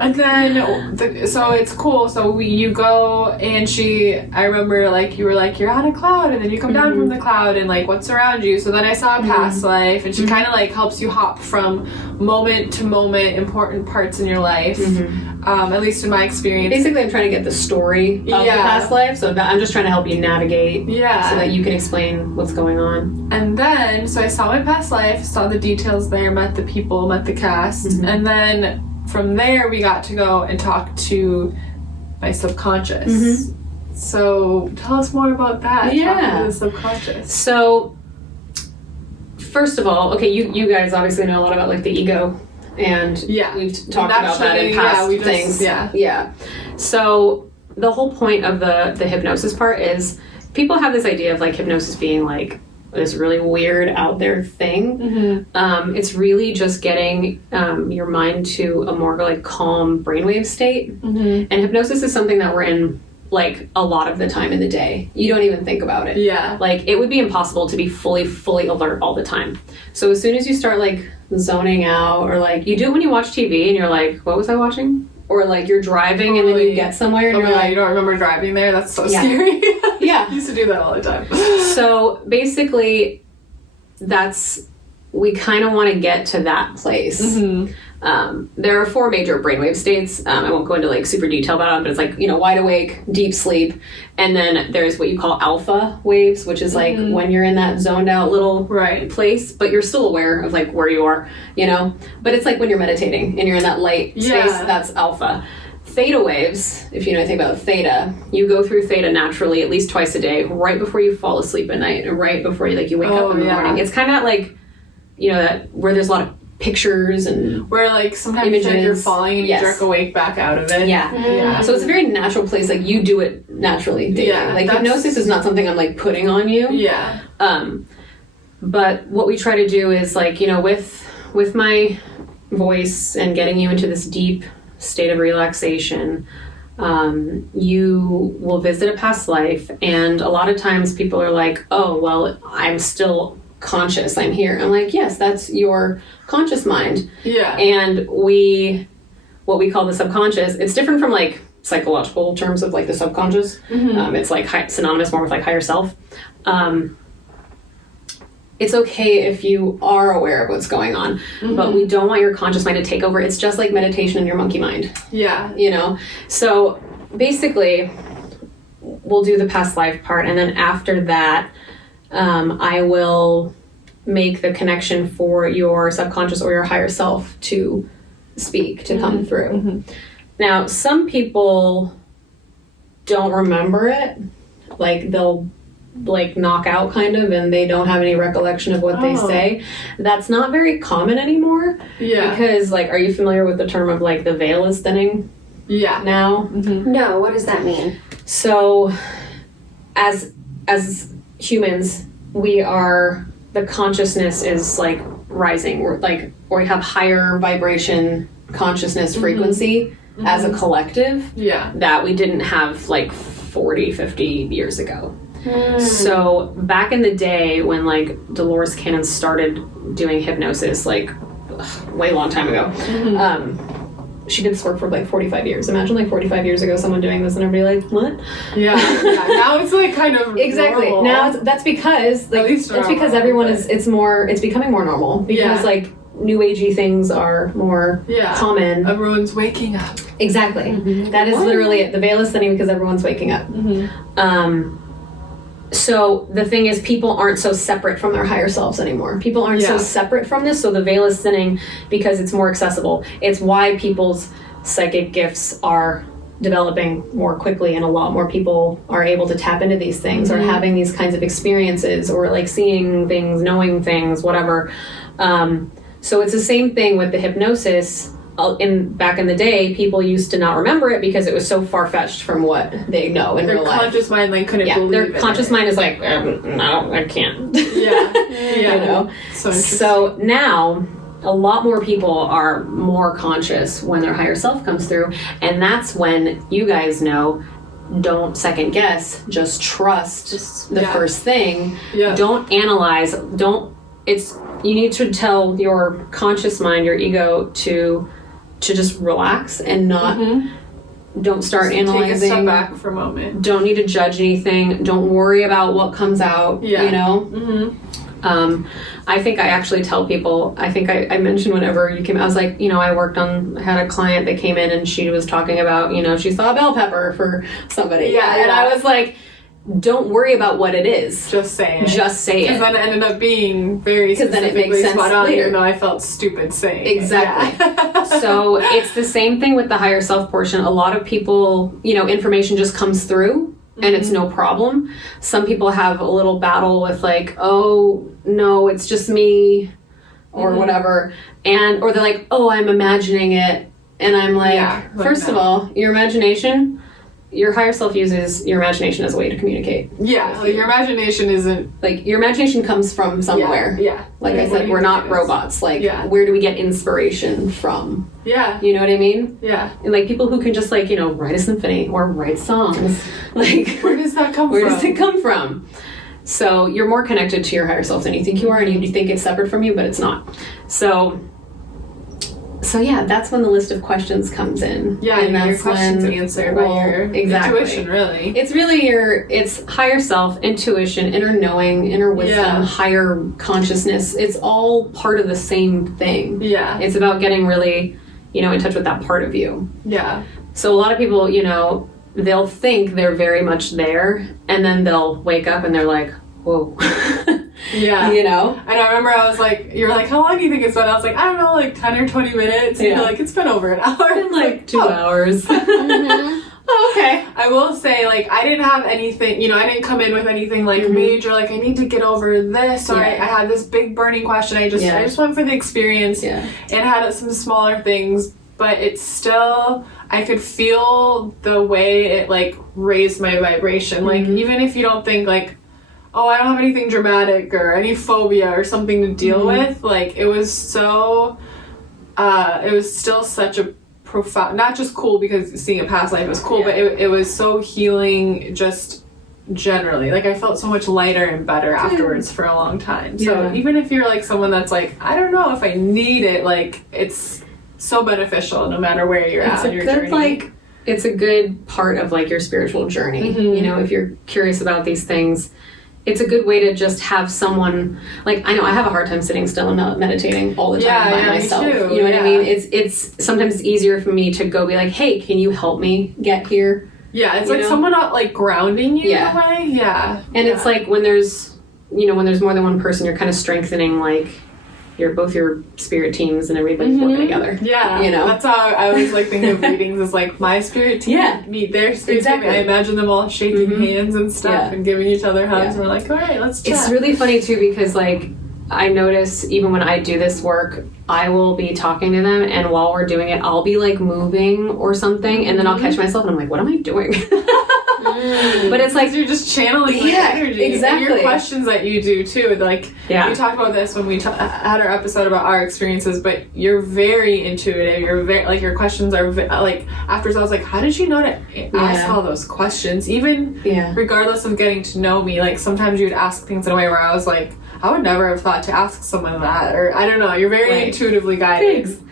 And then, so it's cool. So you go, and I remember like you were like, you're on a cloud, and then you come down from the cloud, and like what's around you. So then I saw a past life, and she kind of like helps you hop from moment to moment, important parts in your life. At least in my experience. Basically, I'm trying to get the story of the past life, so I'm just trying to help you navigate, so that you can explain what's going on. And then, so I saw my past life, saw the details there, met the people, met the cast, and then from there we got to go and talk to my subconscious. So tell us more about that. Talking to the subconscious. So first of all, okay, you guys obviously know a lot about like the ego and we've talked about that in past things. Yeah. So the whole point of the hypnosis part is people have this idea of like hypnosis being like this really weird out there thing. It's really just getting your mind to a more like calm brainwave state. And hypnosis is something that we're in like a lot of the time in the day. You don't even think about it. Yeah. Like it would be impossible to be fully alert all the time. So as soon as you start like zoning out, or like you do it when you watch TV and you're like, what was I watching? Or like you're driving and then you get somewhere and you're like, you don't remember driving there? That's so scary. Yeah. I used to do that all the time. So basically we kind of want to get to that place. There are 4 major brainwave states. I won't go into like super detail about them, but it's like, you know, wide awake, deep sleep, and then there's what you call alpha waves, which is like when you're in that zoned out little place, but you're still aware of like where you are, you know, but it's like when you're meditating and you're in that light space, that's alpha. Theta waves, if you know anything about theta, you go through theta naturally at least twice a day, right before you fall asleep at night and right before you wake up in the morning. It's kind of like, you know, that where there's a lot of pictures and where like sometimes images. like you're falling and you jerk awake back out of it. So it's a very natural place, like you do it naturally daily. Like hypnosis is not something I'm like putting on you. But what we try to do is like, you know, with my voice and getting you into this deep state of relaxation, you will visit a past life, and a lot of times people are like, oh well, I'm still conscious, I'm here. I'm like, yes, that's your conscious mind. And what we call the subconscious, it's different from like psychological terms of like the subconscious. It's like synonymous more with like higher self. It's okay if you are aware of what's going on, but we don't want your conscious mind to take over. It's just like meditation in your monkey mind. You know? So basically we'll do the past life part, and then after that I will make the connection for your subconscious or your higher self to speak, to come through. Now, some people don't remember it. Like, they'll like knock out kind of, and they don't have any recollection of what they say. That's not very common anymore. Because, like, are you familiar with the term of like the veil is thinning? Now? No, what does that mean? So, as humans, the consciousness is like rising. We have higher vibration consciousness frequency as a collective that we didn't have like 40, 50 years ago. So back in the day when like Dolores Cannon started doing hypnosis, like way long time ago, she did this work for like 45 years. Imagine like 45 years ago someone doing this and everybody like, what? Now it's like kind of normal. Now that's because like that's because everyone it's becoming more normal because like new agey things are more common. Everyone's waking up. Exactly. That is literally it. The veil is thinning because everyone's waking up. So the thing is, people aren't so separate from their higher selves anymore. People aren't so separate from this, so the veil is thinning because it's more accessible. It's why people's psychic gifts are developing more quickly, and a lot more people are able to tap into these things or having these kinds of experiences or like seeing things, knowing things, whatever. So it's the same thing with the hypnosis. Back in the day, people used to not remember it because it was so far-fetched from what they know in real life. Their conscious mind like couldn't believe it. Their conscious mind is like, no, I can't. You know? So now, a lot more people are more conscious when their higher self comes through, and that's when you guys know, don't second guess, just trust the first thing. Don't analyze, you need to tell your conscious mind, your ego, to just relax and not don't start analyzing. Take a step back for a moment. Don't need to judge anything. Don't worry about what comes out. You know? I think I actually tell people, I think I mentioned whenever you came, I was like, you know, I had a client that came in and she was talking about, you know, she saw a bell pepper for somebody. And I was like, don't worry about what it is. Just say it. Just say it. Because then it ended up being very specifically spot on, even though I felt stupid saying it. Exactly. So it's the same thing with the higher self portion. A lot of people, you know, information just comes through and it's no problem. Some people have a little battle with like, oh, no, it's just me. or whatever, or they're like, oh, I'm imagining it, and I'm like, first of all, your imagination, your higher self uses your imagination as a way to communicate. Yeah, like your imagination isn't... Like, your imagination comes from somewhere. Yeah. Like I said, we're not robots. Like, where do we get inspiration from? Yeah. You know what I mean? Yeah. And, like, people who can just, like, write a symphony or write songs. Like, where does that come from? Where does it come from? So, you're more connected to your higher self than you think you are, and you think it's separate from you, but it's not. So yeah, that's when the list of questions comes in. Yeah, and that's your questions answered by your intuition, really. It's really it's higher self, intuition, inner knowing, inner wisdom, higher consciousness. It's all part of the same thing. Yeah. It's about getting really, in touch with that part of you. Yeah. So a lot of people, they'll think they're very much there, and then they'll wake up and they're like, whoa. Yeah. And I remember I was like, you were like, how long do you think it's been? I was like, I don't know, like 10 or 20 minutes. And you're like, it's been over an hour. It's been like 2 hours. Oh, okay. I will say, like, I didn't have anything, I didn't come in with anything like major, like I need to get over this, or I had this big burning question. I just went for the experience and had some smaller things, but it's still, I could feel the way it like raised my vibration. Like, even if you don't think like, oh, I don't have anything dramatic or any phobia or something to deal with, like, it was so, it was still such a profound, not just cool because seeing a past life was cool, but it was so healing just generally. Like, I felt so much lighter and better afterwards for a long time. So even if you're like someone that's like, I don't know if I need it, like, it's so beneficial no matter where you're at in your journey. It's a good part of like your spiritual journey. If you're curious about these things, it's a good way to just have someone, like, I know I have a hard time sitting still and not meditating all the time by myself. Me too. You know what I mean? It's sometimes it's easier for me to go be like, hey, can you help me get here? Yeah, it's like someone not like grounding you in a way. Yeah. And it's like when there's more than one person, you're kind of strengthening like both your spirit teams and everybody's working together. Yeah. That's how I always like think of readings as like my spirit team meet their spirit team. I imagine them all shaking hands and stuff and giving each other hugs. And we're like, all right, let's chat. It's really funny too because like I notice even when I do this work, I will be talking to them, and while we're doing it, I'll be like moving or something, and then I'll catch myself and I'm like, what am I doing? But it's like you're just channeling the energy. Exactly. And your questions that you do too. Like we talked about this when we had our episode about our experiences, but you're very intuitive. You're very like your questions are like afterwards. I was like, how did you know to ask all those questions? Even regardless of getting to know me, like sometimes you would ask things in a way where I was like, I would never have thought to ask someone that, or I don't know. You're very intuitively guided. Thanks.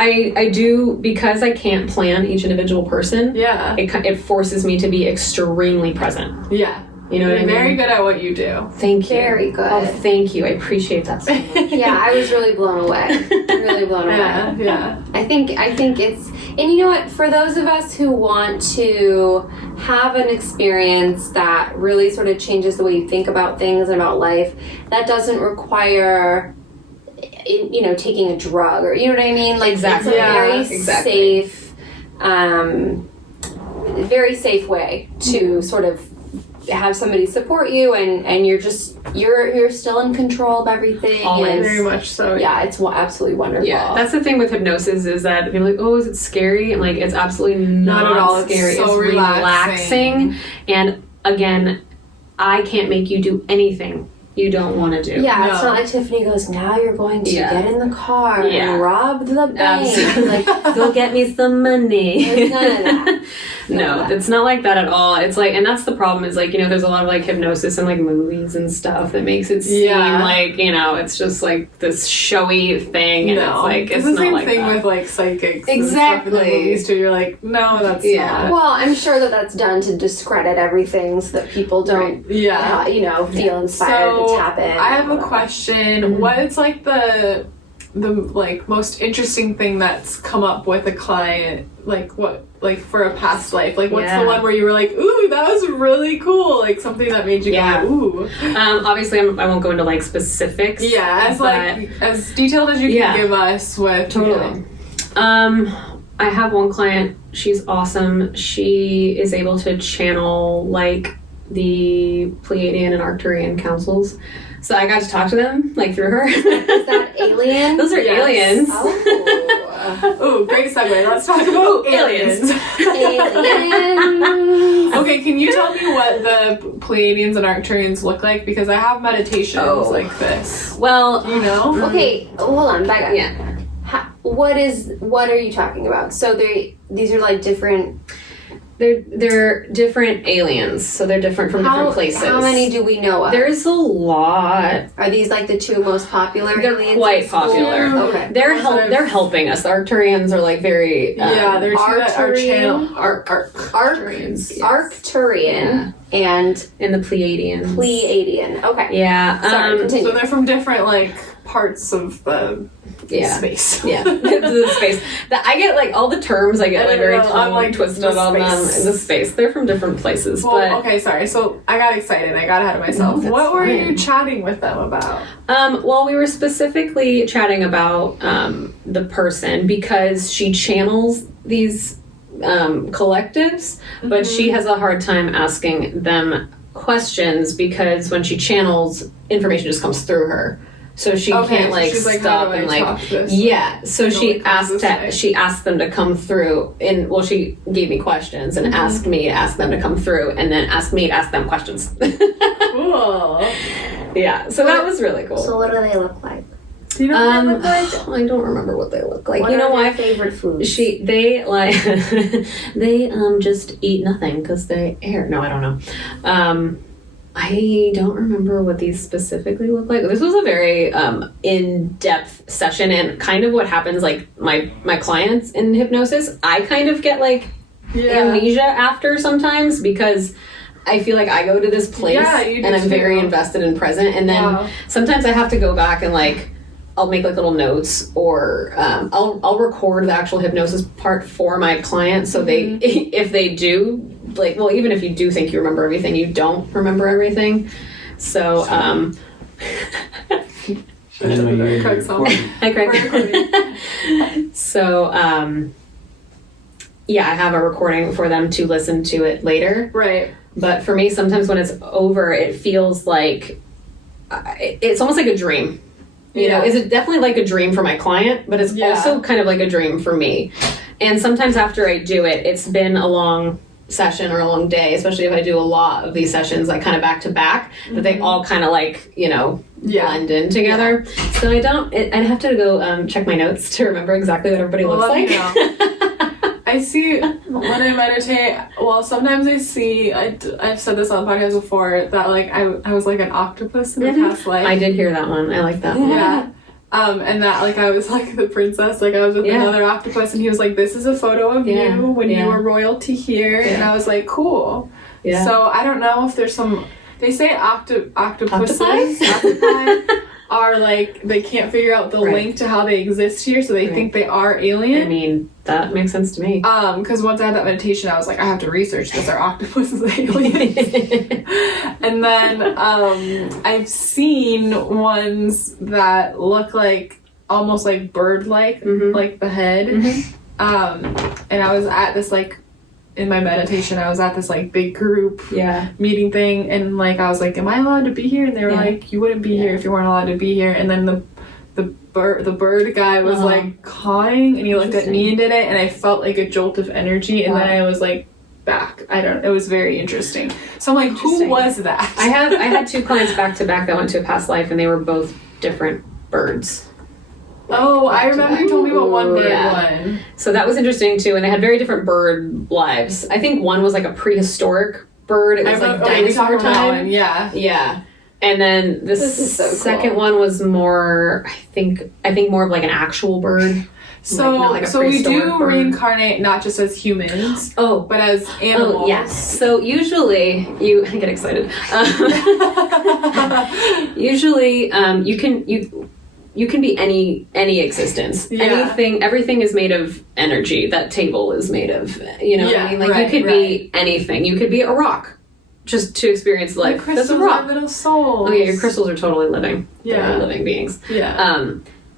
I do, because I can't plan each individual person. Yeah. It forces me to be extremely present. Yeah. You know what I mean? You're very good at what you do. Thank you. Very good. Oh, thank you. I appreciate that so much. Yeah, I was really blown away. Really blown away. Yeah. I think it's, and you know what, for those of us who want to have an experience that really sort of changes the way you think about things and about life, that doesn't require taking a drug or, you know what I mean? Like, exactly. It's a very safe way to sort of have somebody support you, and you're still in control of everything. Always. Very much so. Yeah, it's absolutely wonderful. Yeah, that's the thing with hypnosis is that people are like, oh, is it scary? And like, it's absolutely not at all scary. It's so relaxing. And again, I can't make you do anything you don't want to do. Yeah, it's not like Tiffany goes, now you're going to get in the car and rob the bank. Like, go get me some money. There's none of that. No, it's not like that at all. It's like, and that's the problem is like, there's a lot of like hypnosis and like movies and stuff that makes it seem like, it's just like this showy thing. And it's like, it's the not same like thing that. with like psychics. Exactly. And stuff in the movies too. You're like, no, that's not. Well, I'm sure that's done to discredit everything so that people don't, feel inspired to tap in. I have a question. What's like the like most interesting thing that's come up with a client, like what, like for a past life, like what's the one where you were like, ooh, that was really cool, like something that made you go, ooh. Obviously I won't go into like specifics. As detailed as you can give us with totally. I have one client, she's awesome. She is able to channel like the Pleiadian and Arcturian councils. So I got to talk to them, like, through her. Is that alien? Those are aliens. Oh. Ooh, great segue. Let's talk about aliens. Aliens. Okay, can you tell me what the Pleiadians and Arcturians look like? Because I have meditations like this. Well, You know? Okay, hold on, back up. yeah. What are you talking about? So these are like different. They're different aliens, so they're different from different places. How many do we know of? There's a lot. Are these like the two most popular? They're aliens quite in school? popular. Okay. They're helping us. The Arcturians are like very Yeah, they're two that are Arcturian. Arcturians. Arcturian and in the Pleiadians. Pleiadian. Okay. Yeah. Sorry, continue. So they're from different like parts of the space. Yeah, the space. I get like all the terms. I get like very I'm like twisted the on them. space. The space. They're from different places. Well, but okay, sorry. So I got excited. I got ahead of myself. No, that's What were fine. you chatting with them about? well, we were specifically chatting about the person because she channels these collectives, but she has a hard time asking them questions because when she channels, information just comes through her. So she can't like she's like, stop how do and I like talk this? yeah. So she it comes this way. she asked them to come through and she gave me questions and asked me to ask them to come through and then asked me to ask them questions. Cool. Yeah. So that was really cool. So what do they look like? You know what they look like? I don't remember what they look like. What you know are their why? favorite foods? They like they just eat nothing because they air. No, I don't know. I don't remember what these specifically look like. This was a very in-depth session, and kind of what happens, like my clients in hypnosis, I kind of get like amnesia after sometimes because I feel like I go to this place you do and I'm too. very invested and present, and then sometimes I have to go back and like I'll make like little notes or I'll record the actual hypnosis part for my clients so they if they do like, well, even if you do think you remember everything, you don't remember everything. So I didn't know you were Craig's home. recording. hi Craig. So yeah, I have a recording for them to listen to it later. Right. But for me, sometimes when it's over, it feels like it's almost like a dream. You know, it's definitely like a dream for my client, but it's also kind of like a dream for me. And sometimes after I do it, it's been a long session or a long day, especially if I do a lot of these sessions, like kind of back to back, that they all kind of like, you know, blend in together. So I'd have to go check my notes to remember exactly what everybody looks like. I see when I meditate, well, sometimes I see, I've said this on the podcast before, that like I was like an octopus in a past life. I did hear that one. I like that. Yeah. And that like I was like the princess, like I was with another octopus and he was like, this is a photo of you when you were royalty here. And I was like, cool. Yeah. So I don't know if there's some, they say octopuses octopi are like, they can't figure out the link to how they exist here, so they think they are alien. I mean, that makes sense to me. Because once I had that meditation, I was like, I have to research this. Are octopuses aliens? And then I've seen ones that look like almost like bird-like, like the head. And I was at this like, in my meditation, I was at this like big group meeting thing, and like I was like, am I allowed to be here? And they were like, you wouldn't be here if you weren't allowed to be here. And then the bird guy was like cawing, and he looked at me and did it, and I felt like a jolt of energy, and then I was like back. It was very interesting. So I'm like, who was that? I had two clients back to back that went to a past life, and they were both different birds. Oh, I remember you told me about one bird one. So that was interesting too, and they had very different bird lives. I think one was like a prehistoric bird. It was like dinosaur time. Yeah. And then the second one was more, I think more of like an actual bird. So, like so we do reincarnate not just as humans, but as animals. Oh, yes. So usually, I get excited. Usually, you can be any existence. Everything is made of energy. That table is made of, you know what I mean? Like you could be anything. You could be a rock. Just to experience life. That's a rock. Little souls. Oh yeah, your crystals are totally living. They're living beings. Yeah.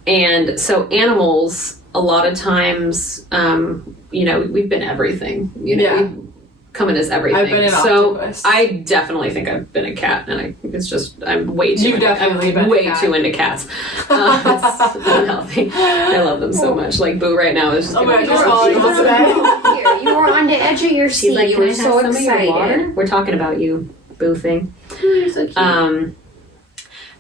And so animals, a lot of times, you know, we've been everything. You know, come in as everything. I've been an so octopus. I definitely think I've been a cat, and it's just I'm way too. You've definitely been way a cat. too into cats. It's unhealthy. I love them so much. Like Boo right now is just. Oh my gonna God, be you're so falling cute. Here, you were on the edge of your seat. She's like, you "Can I were have so some of your excited. water?" We're talking about you, Boo thing. You're so cute.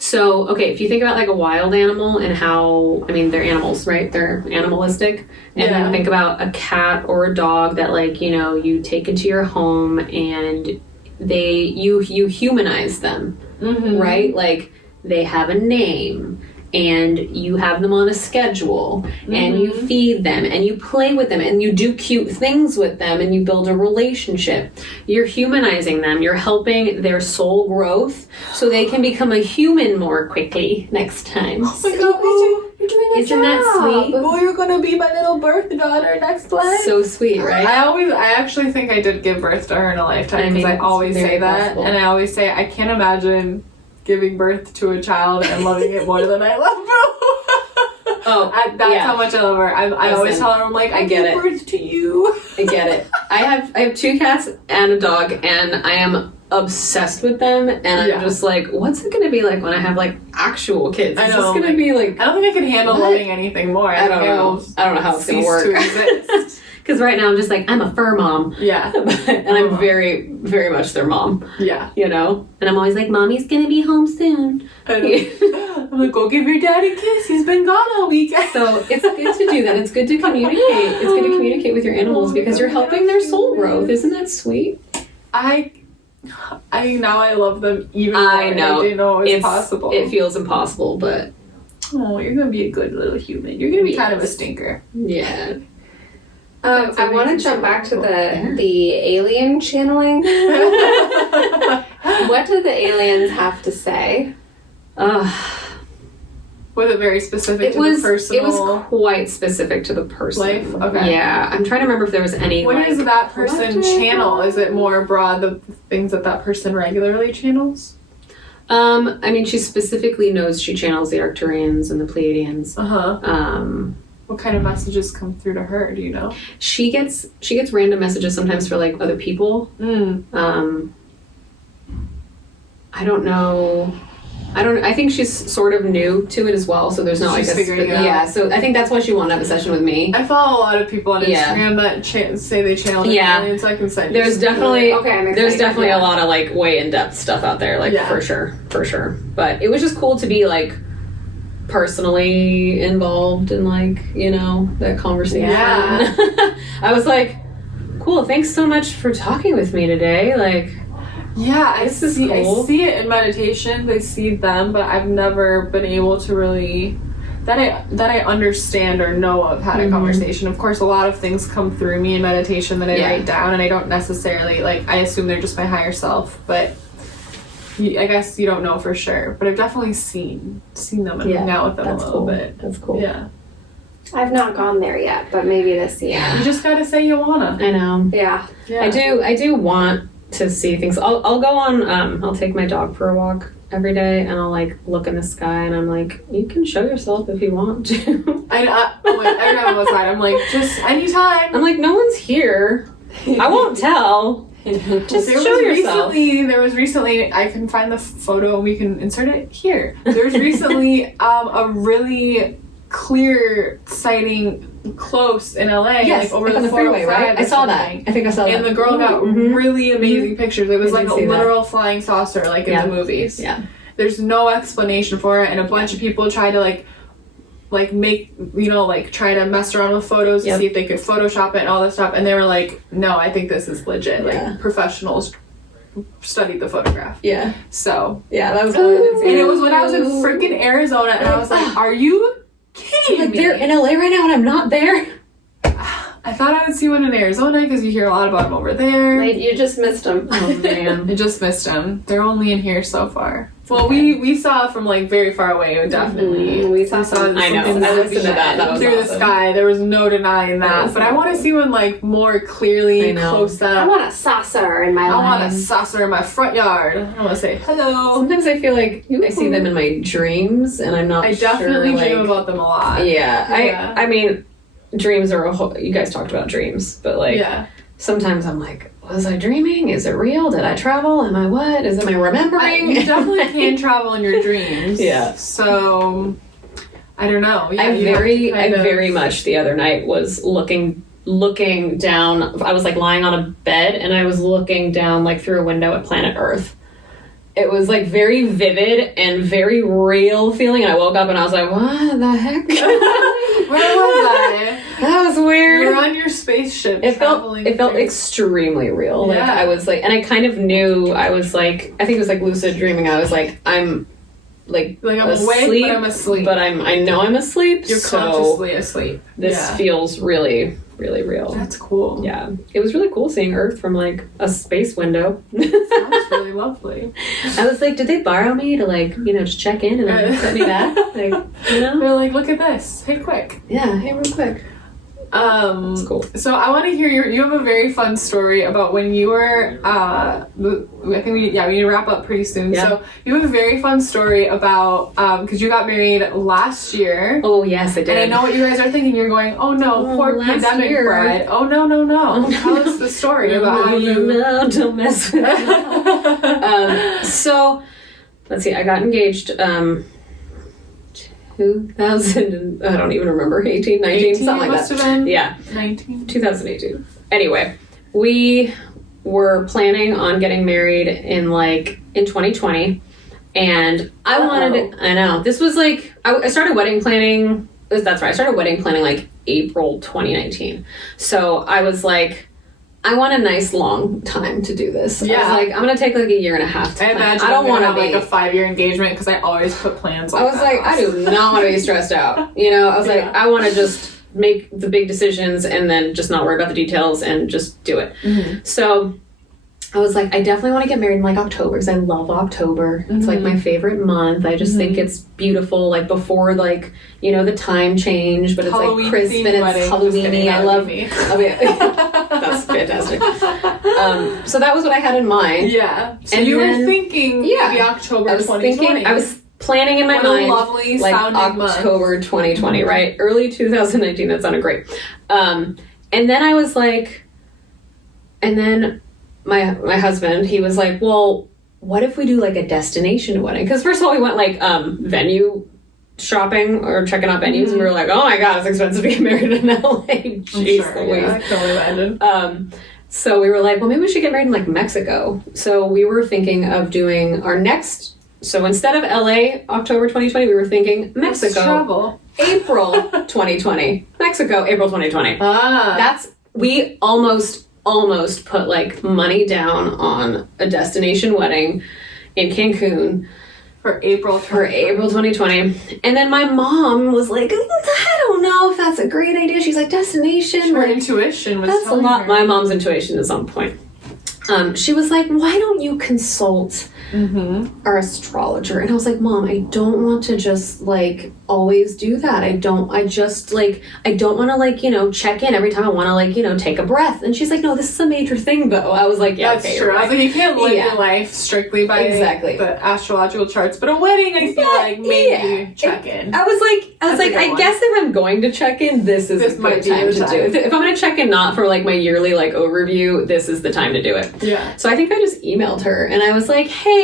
So, okay, if you think about like a wild animal and how, I mean, they're animals, right? They're animalistic. And then think about a cat or a dog that like, you know, you take into your home and you humanize them, right? Like they have a name and you have them on a schedule and you feed them and you play with them and you do cute things with them and you build a relationship. You're humanizing them. You're helping their soul growth so they can become a human more quickly next time. Oh my God, Boo. You're doing a Isn't that job. sweet? Boo, you're gonna be my little birth daughter next life. So sweet, right? I actually think I did give birth to her in a lifetime because I it's always very say that, possible. and I always say I can't imagine giving birth to a child and loving it more than I love Boo. That's how much I love her. I always tell her, I'm like, I get give it. birth to you. I get it. I have 2 cats and a dog, and I am obsessed with them. And I'm just like, what's it gonna be like when I have like actual kids? I It's know, just gonna be like, I don't think I can handle What? loving anything more. I don't know. I don't know how it's gonna cease work. to exist. Because right now I'm just like, I'm a fur mom, Yeah, and I'm very, very much their mom. yeah. You know, and I'm always like, mommy's gonna be home soon. I'm like, go give your dad a kiss. He's been gone all weekend. So it's good to do that. It's good to communicate. It's good to communicate with your animals because you're helping their soul growth. Isn't that sweet? I now I love them even more. I know. I didn't know it was possible. It feels impossible, but Oh, you're gonna be a good little human. You're gonna be kind of a stinker. yeah. I want to jump back to the alien channeling. What do the aliens have to say? Was it very specific It to was the personal it was quite specific to the person. life? Okay. Yeah, I'm trying to remember if there was any. What like, does that person collective- channel? Is it more broad, the things that person regularly channels? I mean, she specifically knows she channels the Arcturians and the Pleiadians. What kind of messages come through to her? Do you know? She gets random messages sometimes for like other people. I don't know. I think she's sort of new to it as well, so there's no She's figuring it out. Yeah, so I think that's why she wanted to have a session with me. I follow a lot of people on Yeah. Instagram that say they channel Yeah. aliens, so I can send you There's some definitely Okay, I'm there's excited, definitely yeah. a lot of like way in depth stuff out there, like Yeah. for sure. But it was just cool to be like personally involved in like, you know, that conversation. Yeah. I was like, cool, thanks so much for talking with me today. Like, Yeah, This is I cool. see it in meditation. I see them, but I've never been able to really that I understand or know of had a conversation. Of course, a lot of things come through me in meditation that I write down, and I don't necessarily like. I assume they're just my higher self, but I guess you don't know for sure. But I've definitely seen them and hung out with them a little bit. That's cool. Yeah, I've not gone there yet, but maybe this year. you just gotta say you wanna. I know. Yeah. Yeah. I do want to see things. I'll go on I'll take my dog for a walk every day and I'll like look in the sky and I'm like, you can show yourself if you want to. Every time I'm outside, I'm like, just anytime. I'm like, no one's here. I won't tell. Just show yourself. There was recently, I can find the photo and we can insert it here. There was recently a really clear sighting close in LA, Yes, like over on the freeway, 405 right? I or saw that. something. I think I saw that. And the girl got Mhm. really amazing pictures. It was I like did a see that. literal flying saucer, like in Yeah. the movies. Yeah. There's no explanation for it, and a bunch of people tried to like make, you know, like try to mess around with photos to see if they could Photoshop it and all this stuff, and they were like, no, I think this is legit. Yeah. Like professionals studied the photograph. Yeah. So Yeah, that was and it was when I was in freaking Arizona, and I was like, are you kidding like me? they're in LA right now and I'm not there. I thought I would see one in Arizona because you hear a lot about them over there. Like, you just missed them. Oh man. I just missed them. They're only in here so far. Well, we saw from like very far away. Definitely, We saw some. I know. in I listened to that. That was through the awesome. sky. There was no denying that. was But I want to see one like more clearly I know. close I up. want a saucer in my I want a life. saucer in my front yard. I want to say hello. Sometimes I feel like I see them in my dreams and I'm not I definitely sure, dream like, about them a lot. Yeah. I mean, dreams are a whole, you guys talked about dreams, but like Yeah. sometimes I'm like, was I dreaming? Is it real? Did I travel? Am I what? Am I remembering? You definitely can travel in your dreams. Yeah. So, I don't know. Yeah, I very much the other night was looking down. I was like lying on a bed and I was looking down like through a window at planet Earth. It was like very vivid and very real feeling. I woke up and I was like, what the heck? Where was I? That was weird. You were on your spaceship. It felt extremely real. Yeah. Like I was like, and I kind of knew I was like, I think it was like lucid dreaming. I was like, I'm I'm asleep, awake, but I'm asleep. But I know I'm asleep. You're consciously asleep. This feels really, really real. That's cool. Yeah. It was really cool seeing Earth from like a space window. Sounds really lovely. I was like, did they borrow me to like, just check in and then set me back? Like, They're like, look at this. Hey, quick. Yeah, hey, real quick. That's cool. So I want to hear you have a very fun story about when you were, I think we need to wrap up pretty soon. Yeah. So you have a very fun story about, because you got married last year. Oh, yes, I did. And I know what you guys are thinking. You're going, oh no, poor pandemic bride. Oh no. Tell us the story about how you... No, don't mess with me. So, let's see, I got engaged, 2000, I don't even remember, 18, 19, something like that. Must have been. Yeah. 19. 2018. Anyway, we were planning on getting married in 2020, and I know, this was like, I started wedding planning, that's right, I started wedding planning like April 2019. So I was like, I want a nice long time to do this. Yeah. I was like, I'm gonna take like a year and a half to plan. I imagine I don't want to have like a 5-year engagement because I always put plans like that. I was like, I do not want to be stressed out. I was like, I want to just make the big decisions and then just not worry about the details and just do it. Mm-hmm. So I was like, I definitely want to get married in like October because I love October. It's like my favorite month. I just think it's beautiful, like before like, the time change, but it's Halloween like crisp and it's Halloween-y. I love that's fantastic. So that was what I had in mind. Yeah. So and you then, were thinking maybe October 2020. I was planning in my mind. Lovely like sounding October month. 2020, right? Early 2019, that sounded great. And then I was like, and then my husband, he was like, well, what if we do like a destination wedding? Because first of all, we went like venue shopping or checking out venues, and we were like, oh my god, it's expensive to get married in LA. Jeez Louise. Yeah, I can only imagine. So we were like, well, maybe we should get married in like Mexico. So we were thinking of doing our next, so instead of LA October 2020, we were thinking Mexico. Let's travel. April 2020. Mexico, April 2020. We almost put like money down on a destination wedding in Cancun for April 2020. And then my mom was like, I don't know if that's a great idea. She's like, destination. Her intuition was that's telling a lot. her. My mom's intuition is on point. She was like, why don't you consult our astrologer? And I was like, Mom, I don't want to just like always do that. I don't want to like, check in every time I want to like, take a breath. And she's like, no, this is a major thing though. I was like, yeah, that's okay, true. right. I was like, you can't live your life strictly by the astrological charts, but a wedding, I feel like maybe check in. I was like, I guess if I'm going to check in, this is a good time to do it. If I'm going to check in not for like my yearly like overview, this is the time to do it. Yeah. So I think I just emailed her and I was like, hey,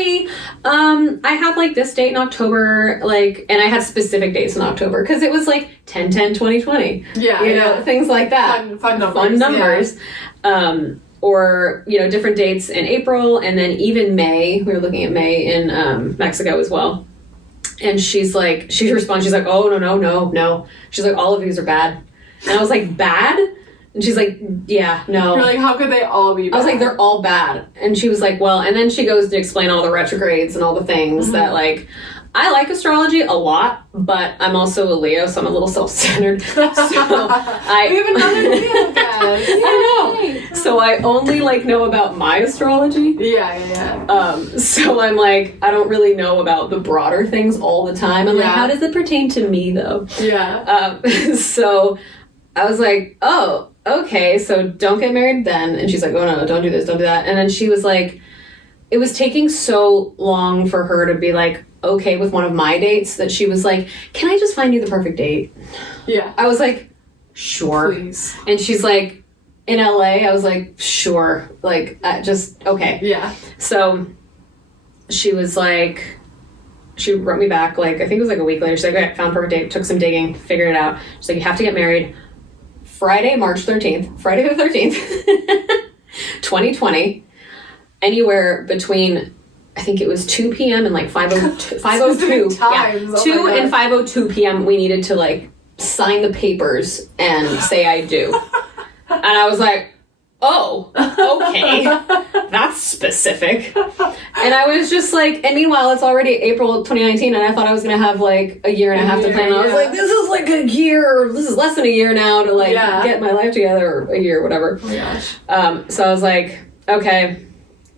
I have like this date in October, like, and I had specific dates in October because it was like 10/10/2020. Yeah. Things like that. Fun numbers. Yeah. Or, different dates in April and then even May. We were looking at May in Mexico as well. And she responds, she's like, oh, no. She's like, all of these are bad. And I was like, bad? And she's like, yeah, no. You're like, how could they all be bad? I was like, they're all bad. And she was like, well, and then she goes to explain all the retrogrades and all the things that like, I like astrology a lot, but I'm also a Leo, so I'm a little self-centered. So we have another Leo guy. I know. So I only like know about my astrology. Yeah. So I'm like, I don't really know about the broader things all the time. I'm like, how does it pertain to me though? Yeah. So I was like, oh, okay, so don't get married then. And she's like, oh no, don't do this, don't do that. And then she was like, it was taking so long for her to be like, okay with one of my dates that she was like, can I just find you the perfect date? Yeah. I was like, sure. Please. And she's like, in LA, I was like, sure, like, just, okay. Yeah. So she was like, she wrote me back, like, I think it was like a week later. She's like, okay, found perfect date, took some digging, figured it out. She's like, you have to get married Friday the 13th, 2020, anywhere between, I think it was 2 p.m. and like 5:02. Times. Yeah, 2 and 5:02 p.m. we needed to like sign the papers and say I do. And I was like, oh, okay, that's specific. And I was just like, and meanwhile, it's already April 2019, and I thought I was going to have like a year and a half to plan. And I was like, this is like a year, this is less than a year now to like get my life together, or a year, whatever. Oh my gosh. So I was like, okay,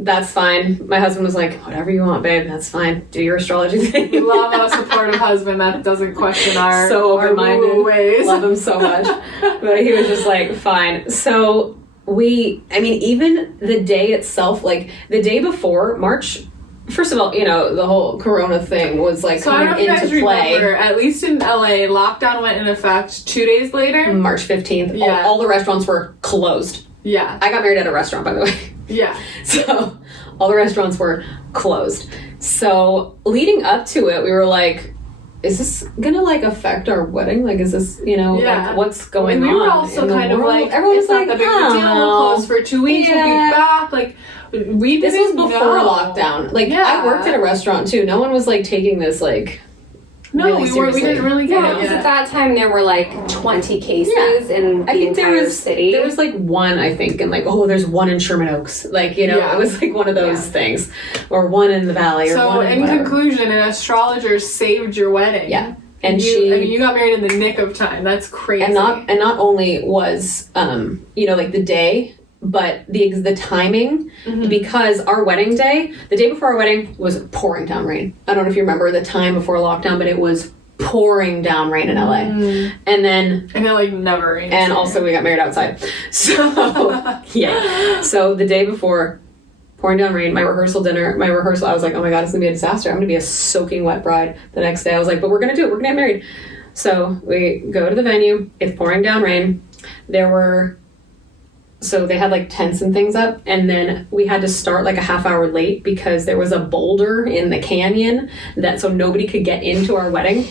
that's fine. My husband was like, whatever you want, babe, that's fine. Do your astrology thing. We love a supportive husband that doesn't question our so open-minded ways. Love him so much. But he was just like, fine. So even the day itself, like the day before March, first of all, you know, the whole Corona thing was like coming into play. Remember, at least in LA, lockdown went in effect 2 days later. March 15th. Yeah. All the restaurants were closed. Yeah. I got married at a restaurant, by the way. Yeah. So all the restaurants were closed. So leading up to it, we were like, is this gonna like affect our wedding? Like, is this, you know, like what's going on? And we were also kind of like, everyone was it's not like, that big of a deal. We'll close for 2 weeks. We'll be back. Like, this was before lockdown. Like, I worked at a restaurant too. No one was like taking this like. No, really we didn't really get it. Because at that time there were like 20 cases in the entire city. There was like one, I think, and like, oh, there's one in Sherman Oaks. Like, you know, it was like one of those things. Or one in the Valley. Or one in conclusion, an astrologer saved your wedding. Yeah. And you got married in the nick of time. That's crazy. And not only was, you know, like the day, but the timing, because our wedding day, the day before our wedding, was pouring down rain. I don't know if you remember the time before lockdown, but it was pouring down rain in LA. And then... And it like never rains. And also we got married outside. So, yeah. So the day before, pouring down rain, my rehearsal, I was like, oh my God, it's gonna be a disaster. I'm gonna be a soaking wet bride the next day. I was like, but we're gonna do it. We're gonna get married. So we go to the venue. It's pouring down rain. So they had like tents and things up, and then we had to start like a half hour late because there was a boulder in the canyon so nobody could get into our wedding.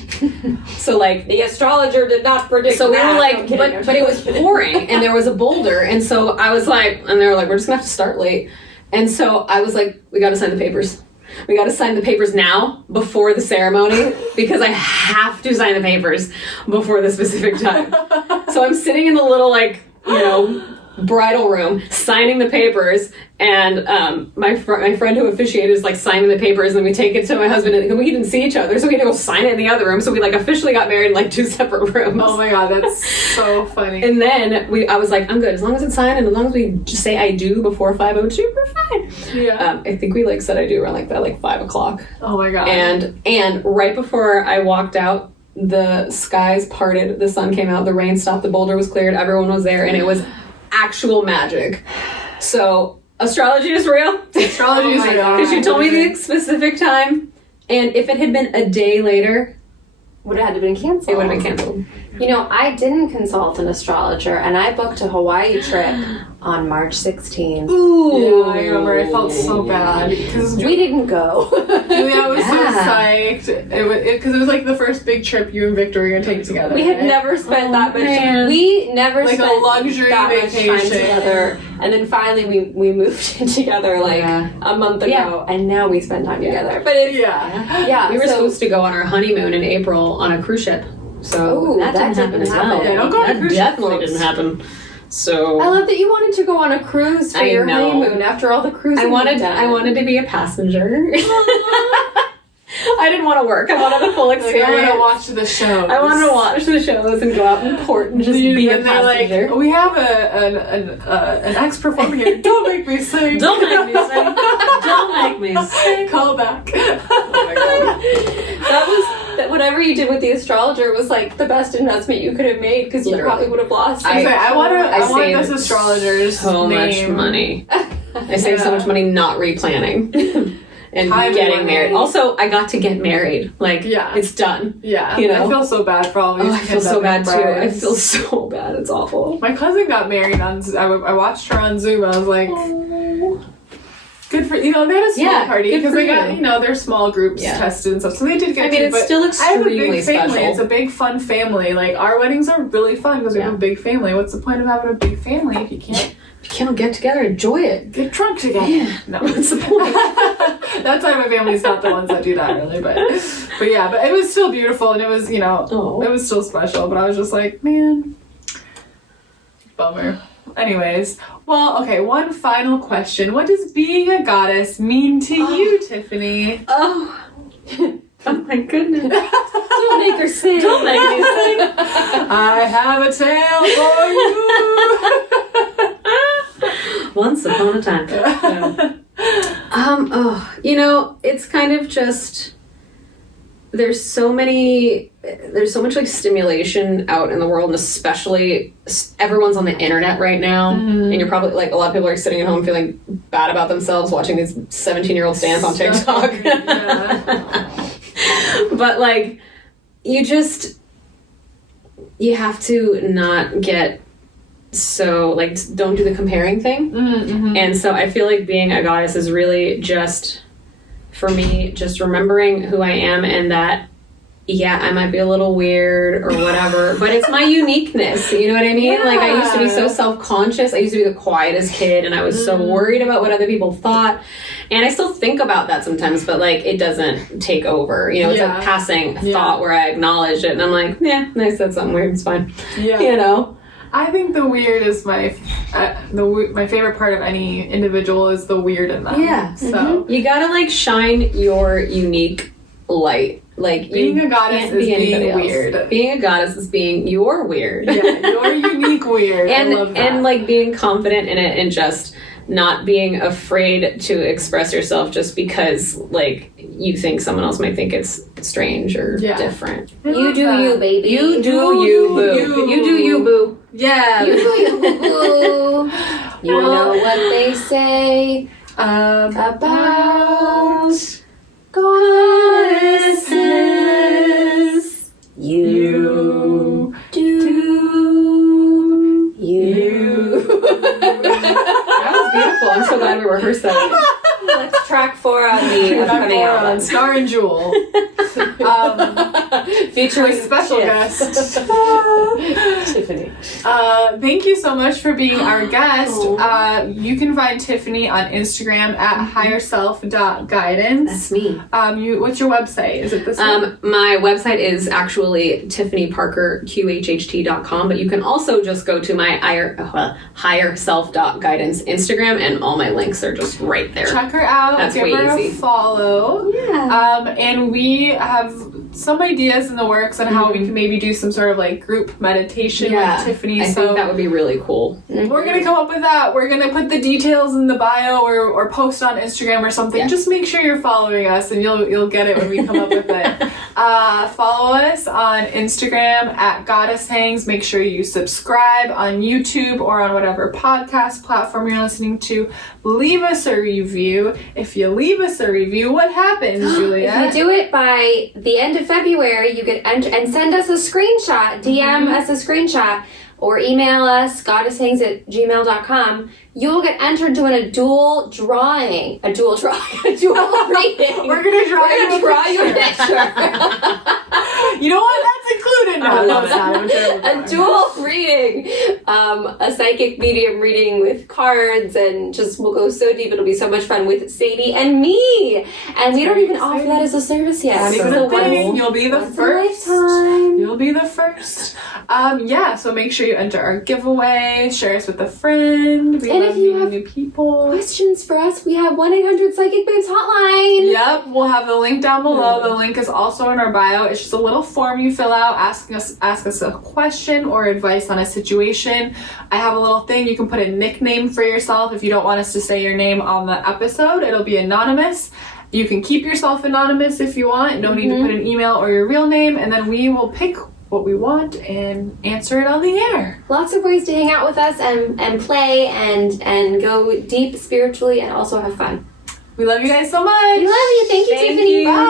So like the astrologer did not predict. So we that. were like, but it was pouring, and there was a boulder, and so I was like, and they were like, we're just gonna have to start late, and so I was like, we got to sign the papers. We got to sign the papers now before the ceremony because I have to sign the papers before the specific time. So I'm sitting in the little like, you know, bridal room signing the papers, and my friend who officiated is like signing the papers, and then we take it to my husband, and we didn't see each other, so we had to go sign it in the other room. So we like officially got married in like 2 separate rooms. Oh my God, that's so funny. And then I was like, I'm good as long as it's signed, and as long as we just say I do before 5:02, we're fine. Yeah. I think we like said I do around like that, like 5 o'clock. Oh my God. And right before I walked out, the skies parted, the sun came out, the rain stopped, the boulder was cleared, everyone was there, and it was actual magic. So astrology is real. Astrology is real. Because she told me the specific time, and if it had been a day later, would have had to been canceled. It would have been canceled. You know, I didn't consult an astrologer, and I booked a Hawaii trip on March 16th. Ooh. Yeah, I remember. I felt so bad because we didn't go. Juliet was so psyched. Because it was like the first big trip you and Victor were gonna take together. We had never spent that much. We never like spent a luxury that vacation much time together. And then finally we moved in together like a month ago, and now we spend time together. But it's we were supposed to go on our honeymoon in April on a cruise ship. So that didn't happen as well. Yeah, don't go on a cruise ship. That definitely didn't happen. So I love that you wanted to go on a cruise for your honeymoon after all the cruising. I wanted to be a passenger. I didn't want to work. I wanted the full experience. I want to watch the shows. I wanted to watch the shows and go out in port and just be a passenger. Like, we have an ex-performer here. Don't make me sing. Don't make me sing. Don't make me sing. Call back. Oh my God. That whatever you did with the astrologer was like the best investment you could have made because you probably would have lost. I want this astrologer's so name. much money. I saved so much money not replanning. and Time getting warning. married. Also, I got to get married. Like, it's done. Yeah. You know? I feel so bad for all these I feel so bad pandemic too. I brides. feel so bad. It's awful. My cousin got married on. I watched her on Zoom. I was like, good for they had a small party good because for they got you. their small groups tested and stuff. So they did get. I mean, it's still I have a big extremely family. special. It's a big fun family. Like our weddings are really fun because we have a big family. What's the point of having a big family if you can't? You can't get together, enjoy it. Get drunk together. Yeah. No, what's the point? That's why my family's not the ones that do that really, but it was still beautiful and it was it was still special. But I was just like, man, bummer. Anyways, well, okay. One final question: what does being a goddess mean to you, Tiffany? Oh my goodness! Don't make her sing. Don't make me sing. I have a tale for you. Once upon a time. It's kind of just there's so much like stimulation out in the world, and especially everyone's on the internet right now, and you're probably like a lot of people are sitting at home feeling bad about themselves watching these 17-year-olds dance on TikTok. But like you have to not get so like don't do the comparing thing. And so I feel like being a goddess is really just for me just remembering who I am and that I might be a little weird or whatever, but it's my uniqueness, you know what I mean? Like I used to be so self-conscious. I used to be the quietest kid and I was so worried about what other people thought, and I still think about that sometimes, but like it doesn't take over, it's a passing thought where I acknowledge it and I'm like, I said something weird, it's fine. I think the weird is my favorite part of any individual is the weird in them. So you gotta like shine your unique light. Like being a goddess is being weird. Being a goddess is being your weird. Your unique weird. And I love that. and like being confident in it and just not being afraid to express yourself just because like you think someone else might think it's strange or different. You do you, baby. You do you, boo. You do you, boo. Yeah. You do you, boo. You know what they say about goddesses. You do you. That was beautiful. I'm so glad we rehearsed that. That's track 4 on the upcoming album. Star and Jewel. Featuring special guest. Tiffany. Thank you so much for being our guest. You can find Tiffany on Instagram at higherself.guidance. That's me. What's your website? Is it this one? My website is actually Tiffany Parker, QHHT.com, but you can also just go to my higherself.guidance Instagram, and all my links are just right there. Check her out. That's give way her easy. a follow. And we have some ideas in the works on how we can maybe do some sort of like group meditation with Tiffany. I think that would be really cool. We're gonna come up with that. We're gonna put the details in the bio or post on Instagram or something. Yeah. Just make sure you're following us, and you'll get it when we come up with it. Follow us on Instagram at Goddess Hangs. Make sure you subscribe on YouTube or on whatever podcast platform you're listening to. Leave us a review. If you leave us a review, what happens, Juliet? If you do it by the end of February, you get and send us a screenshot, DM us a screenshot, or email us goddesshangs@gmail.com. You'll get entered to a dual drawing. A dual reading. We're gonna draw you a picture. You know what? That's included now. No, it's not. A dual reading, a psychic medium reading with cards, and we'll go so deep. It'll be so much fun with Sadie and me. And we don't even offer that as a service yet. Not even a thing. You'll be the first. You'll be the first. So make sure you enter our giveaway. Share us with a friend. We love meeting new people. Questions for us? We have 1-800 Psychic Babes hotline. Yep, we'll have the link down below. The link is also in our bio. It's just a little form you fill out, ask us a question or advice on a situation. I have a little thing. You can put a nickname for yourself if you don't want us to say your name on the episode. It'll be anonymous. You can keep yourself anonymous if you want. No need to put an email or your real name, and then we will pick what we want and answer it on the air. Lots of ways to hang out with us and play and go deep spiritually and also have fun. We love you guys so much. We love you. Thank you, Tiffany. you. Bye.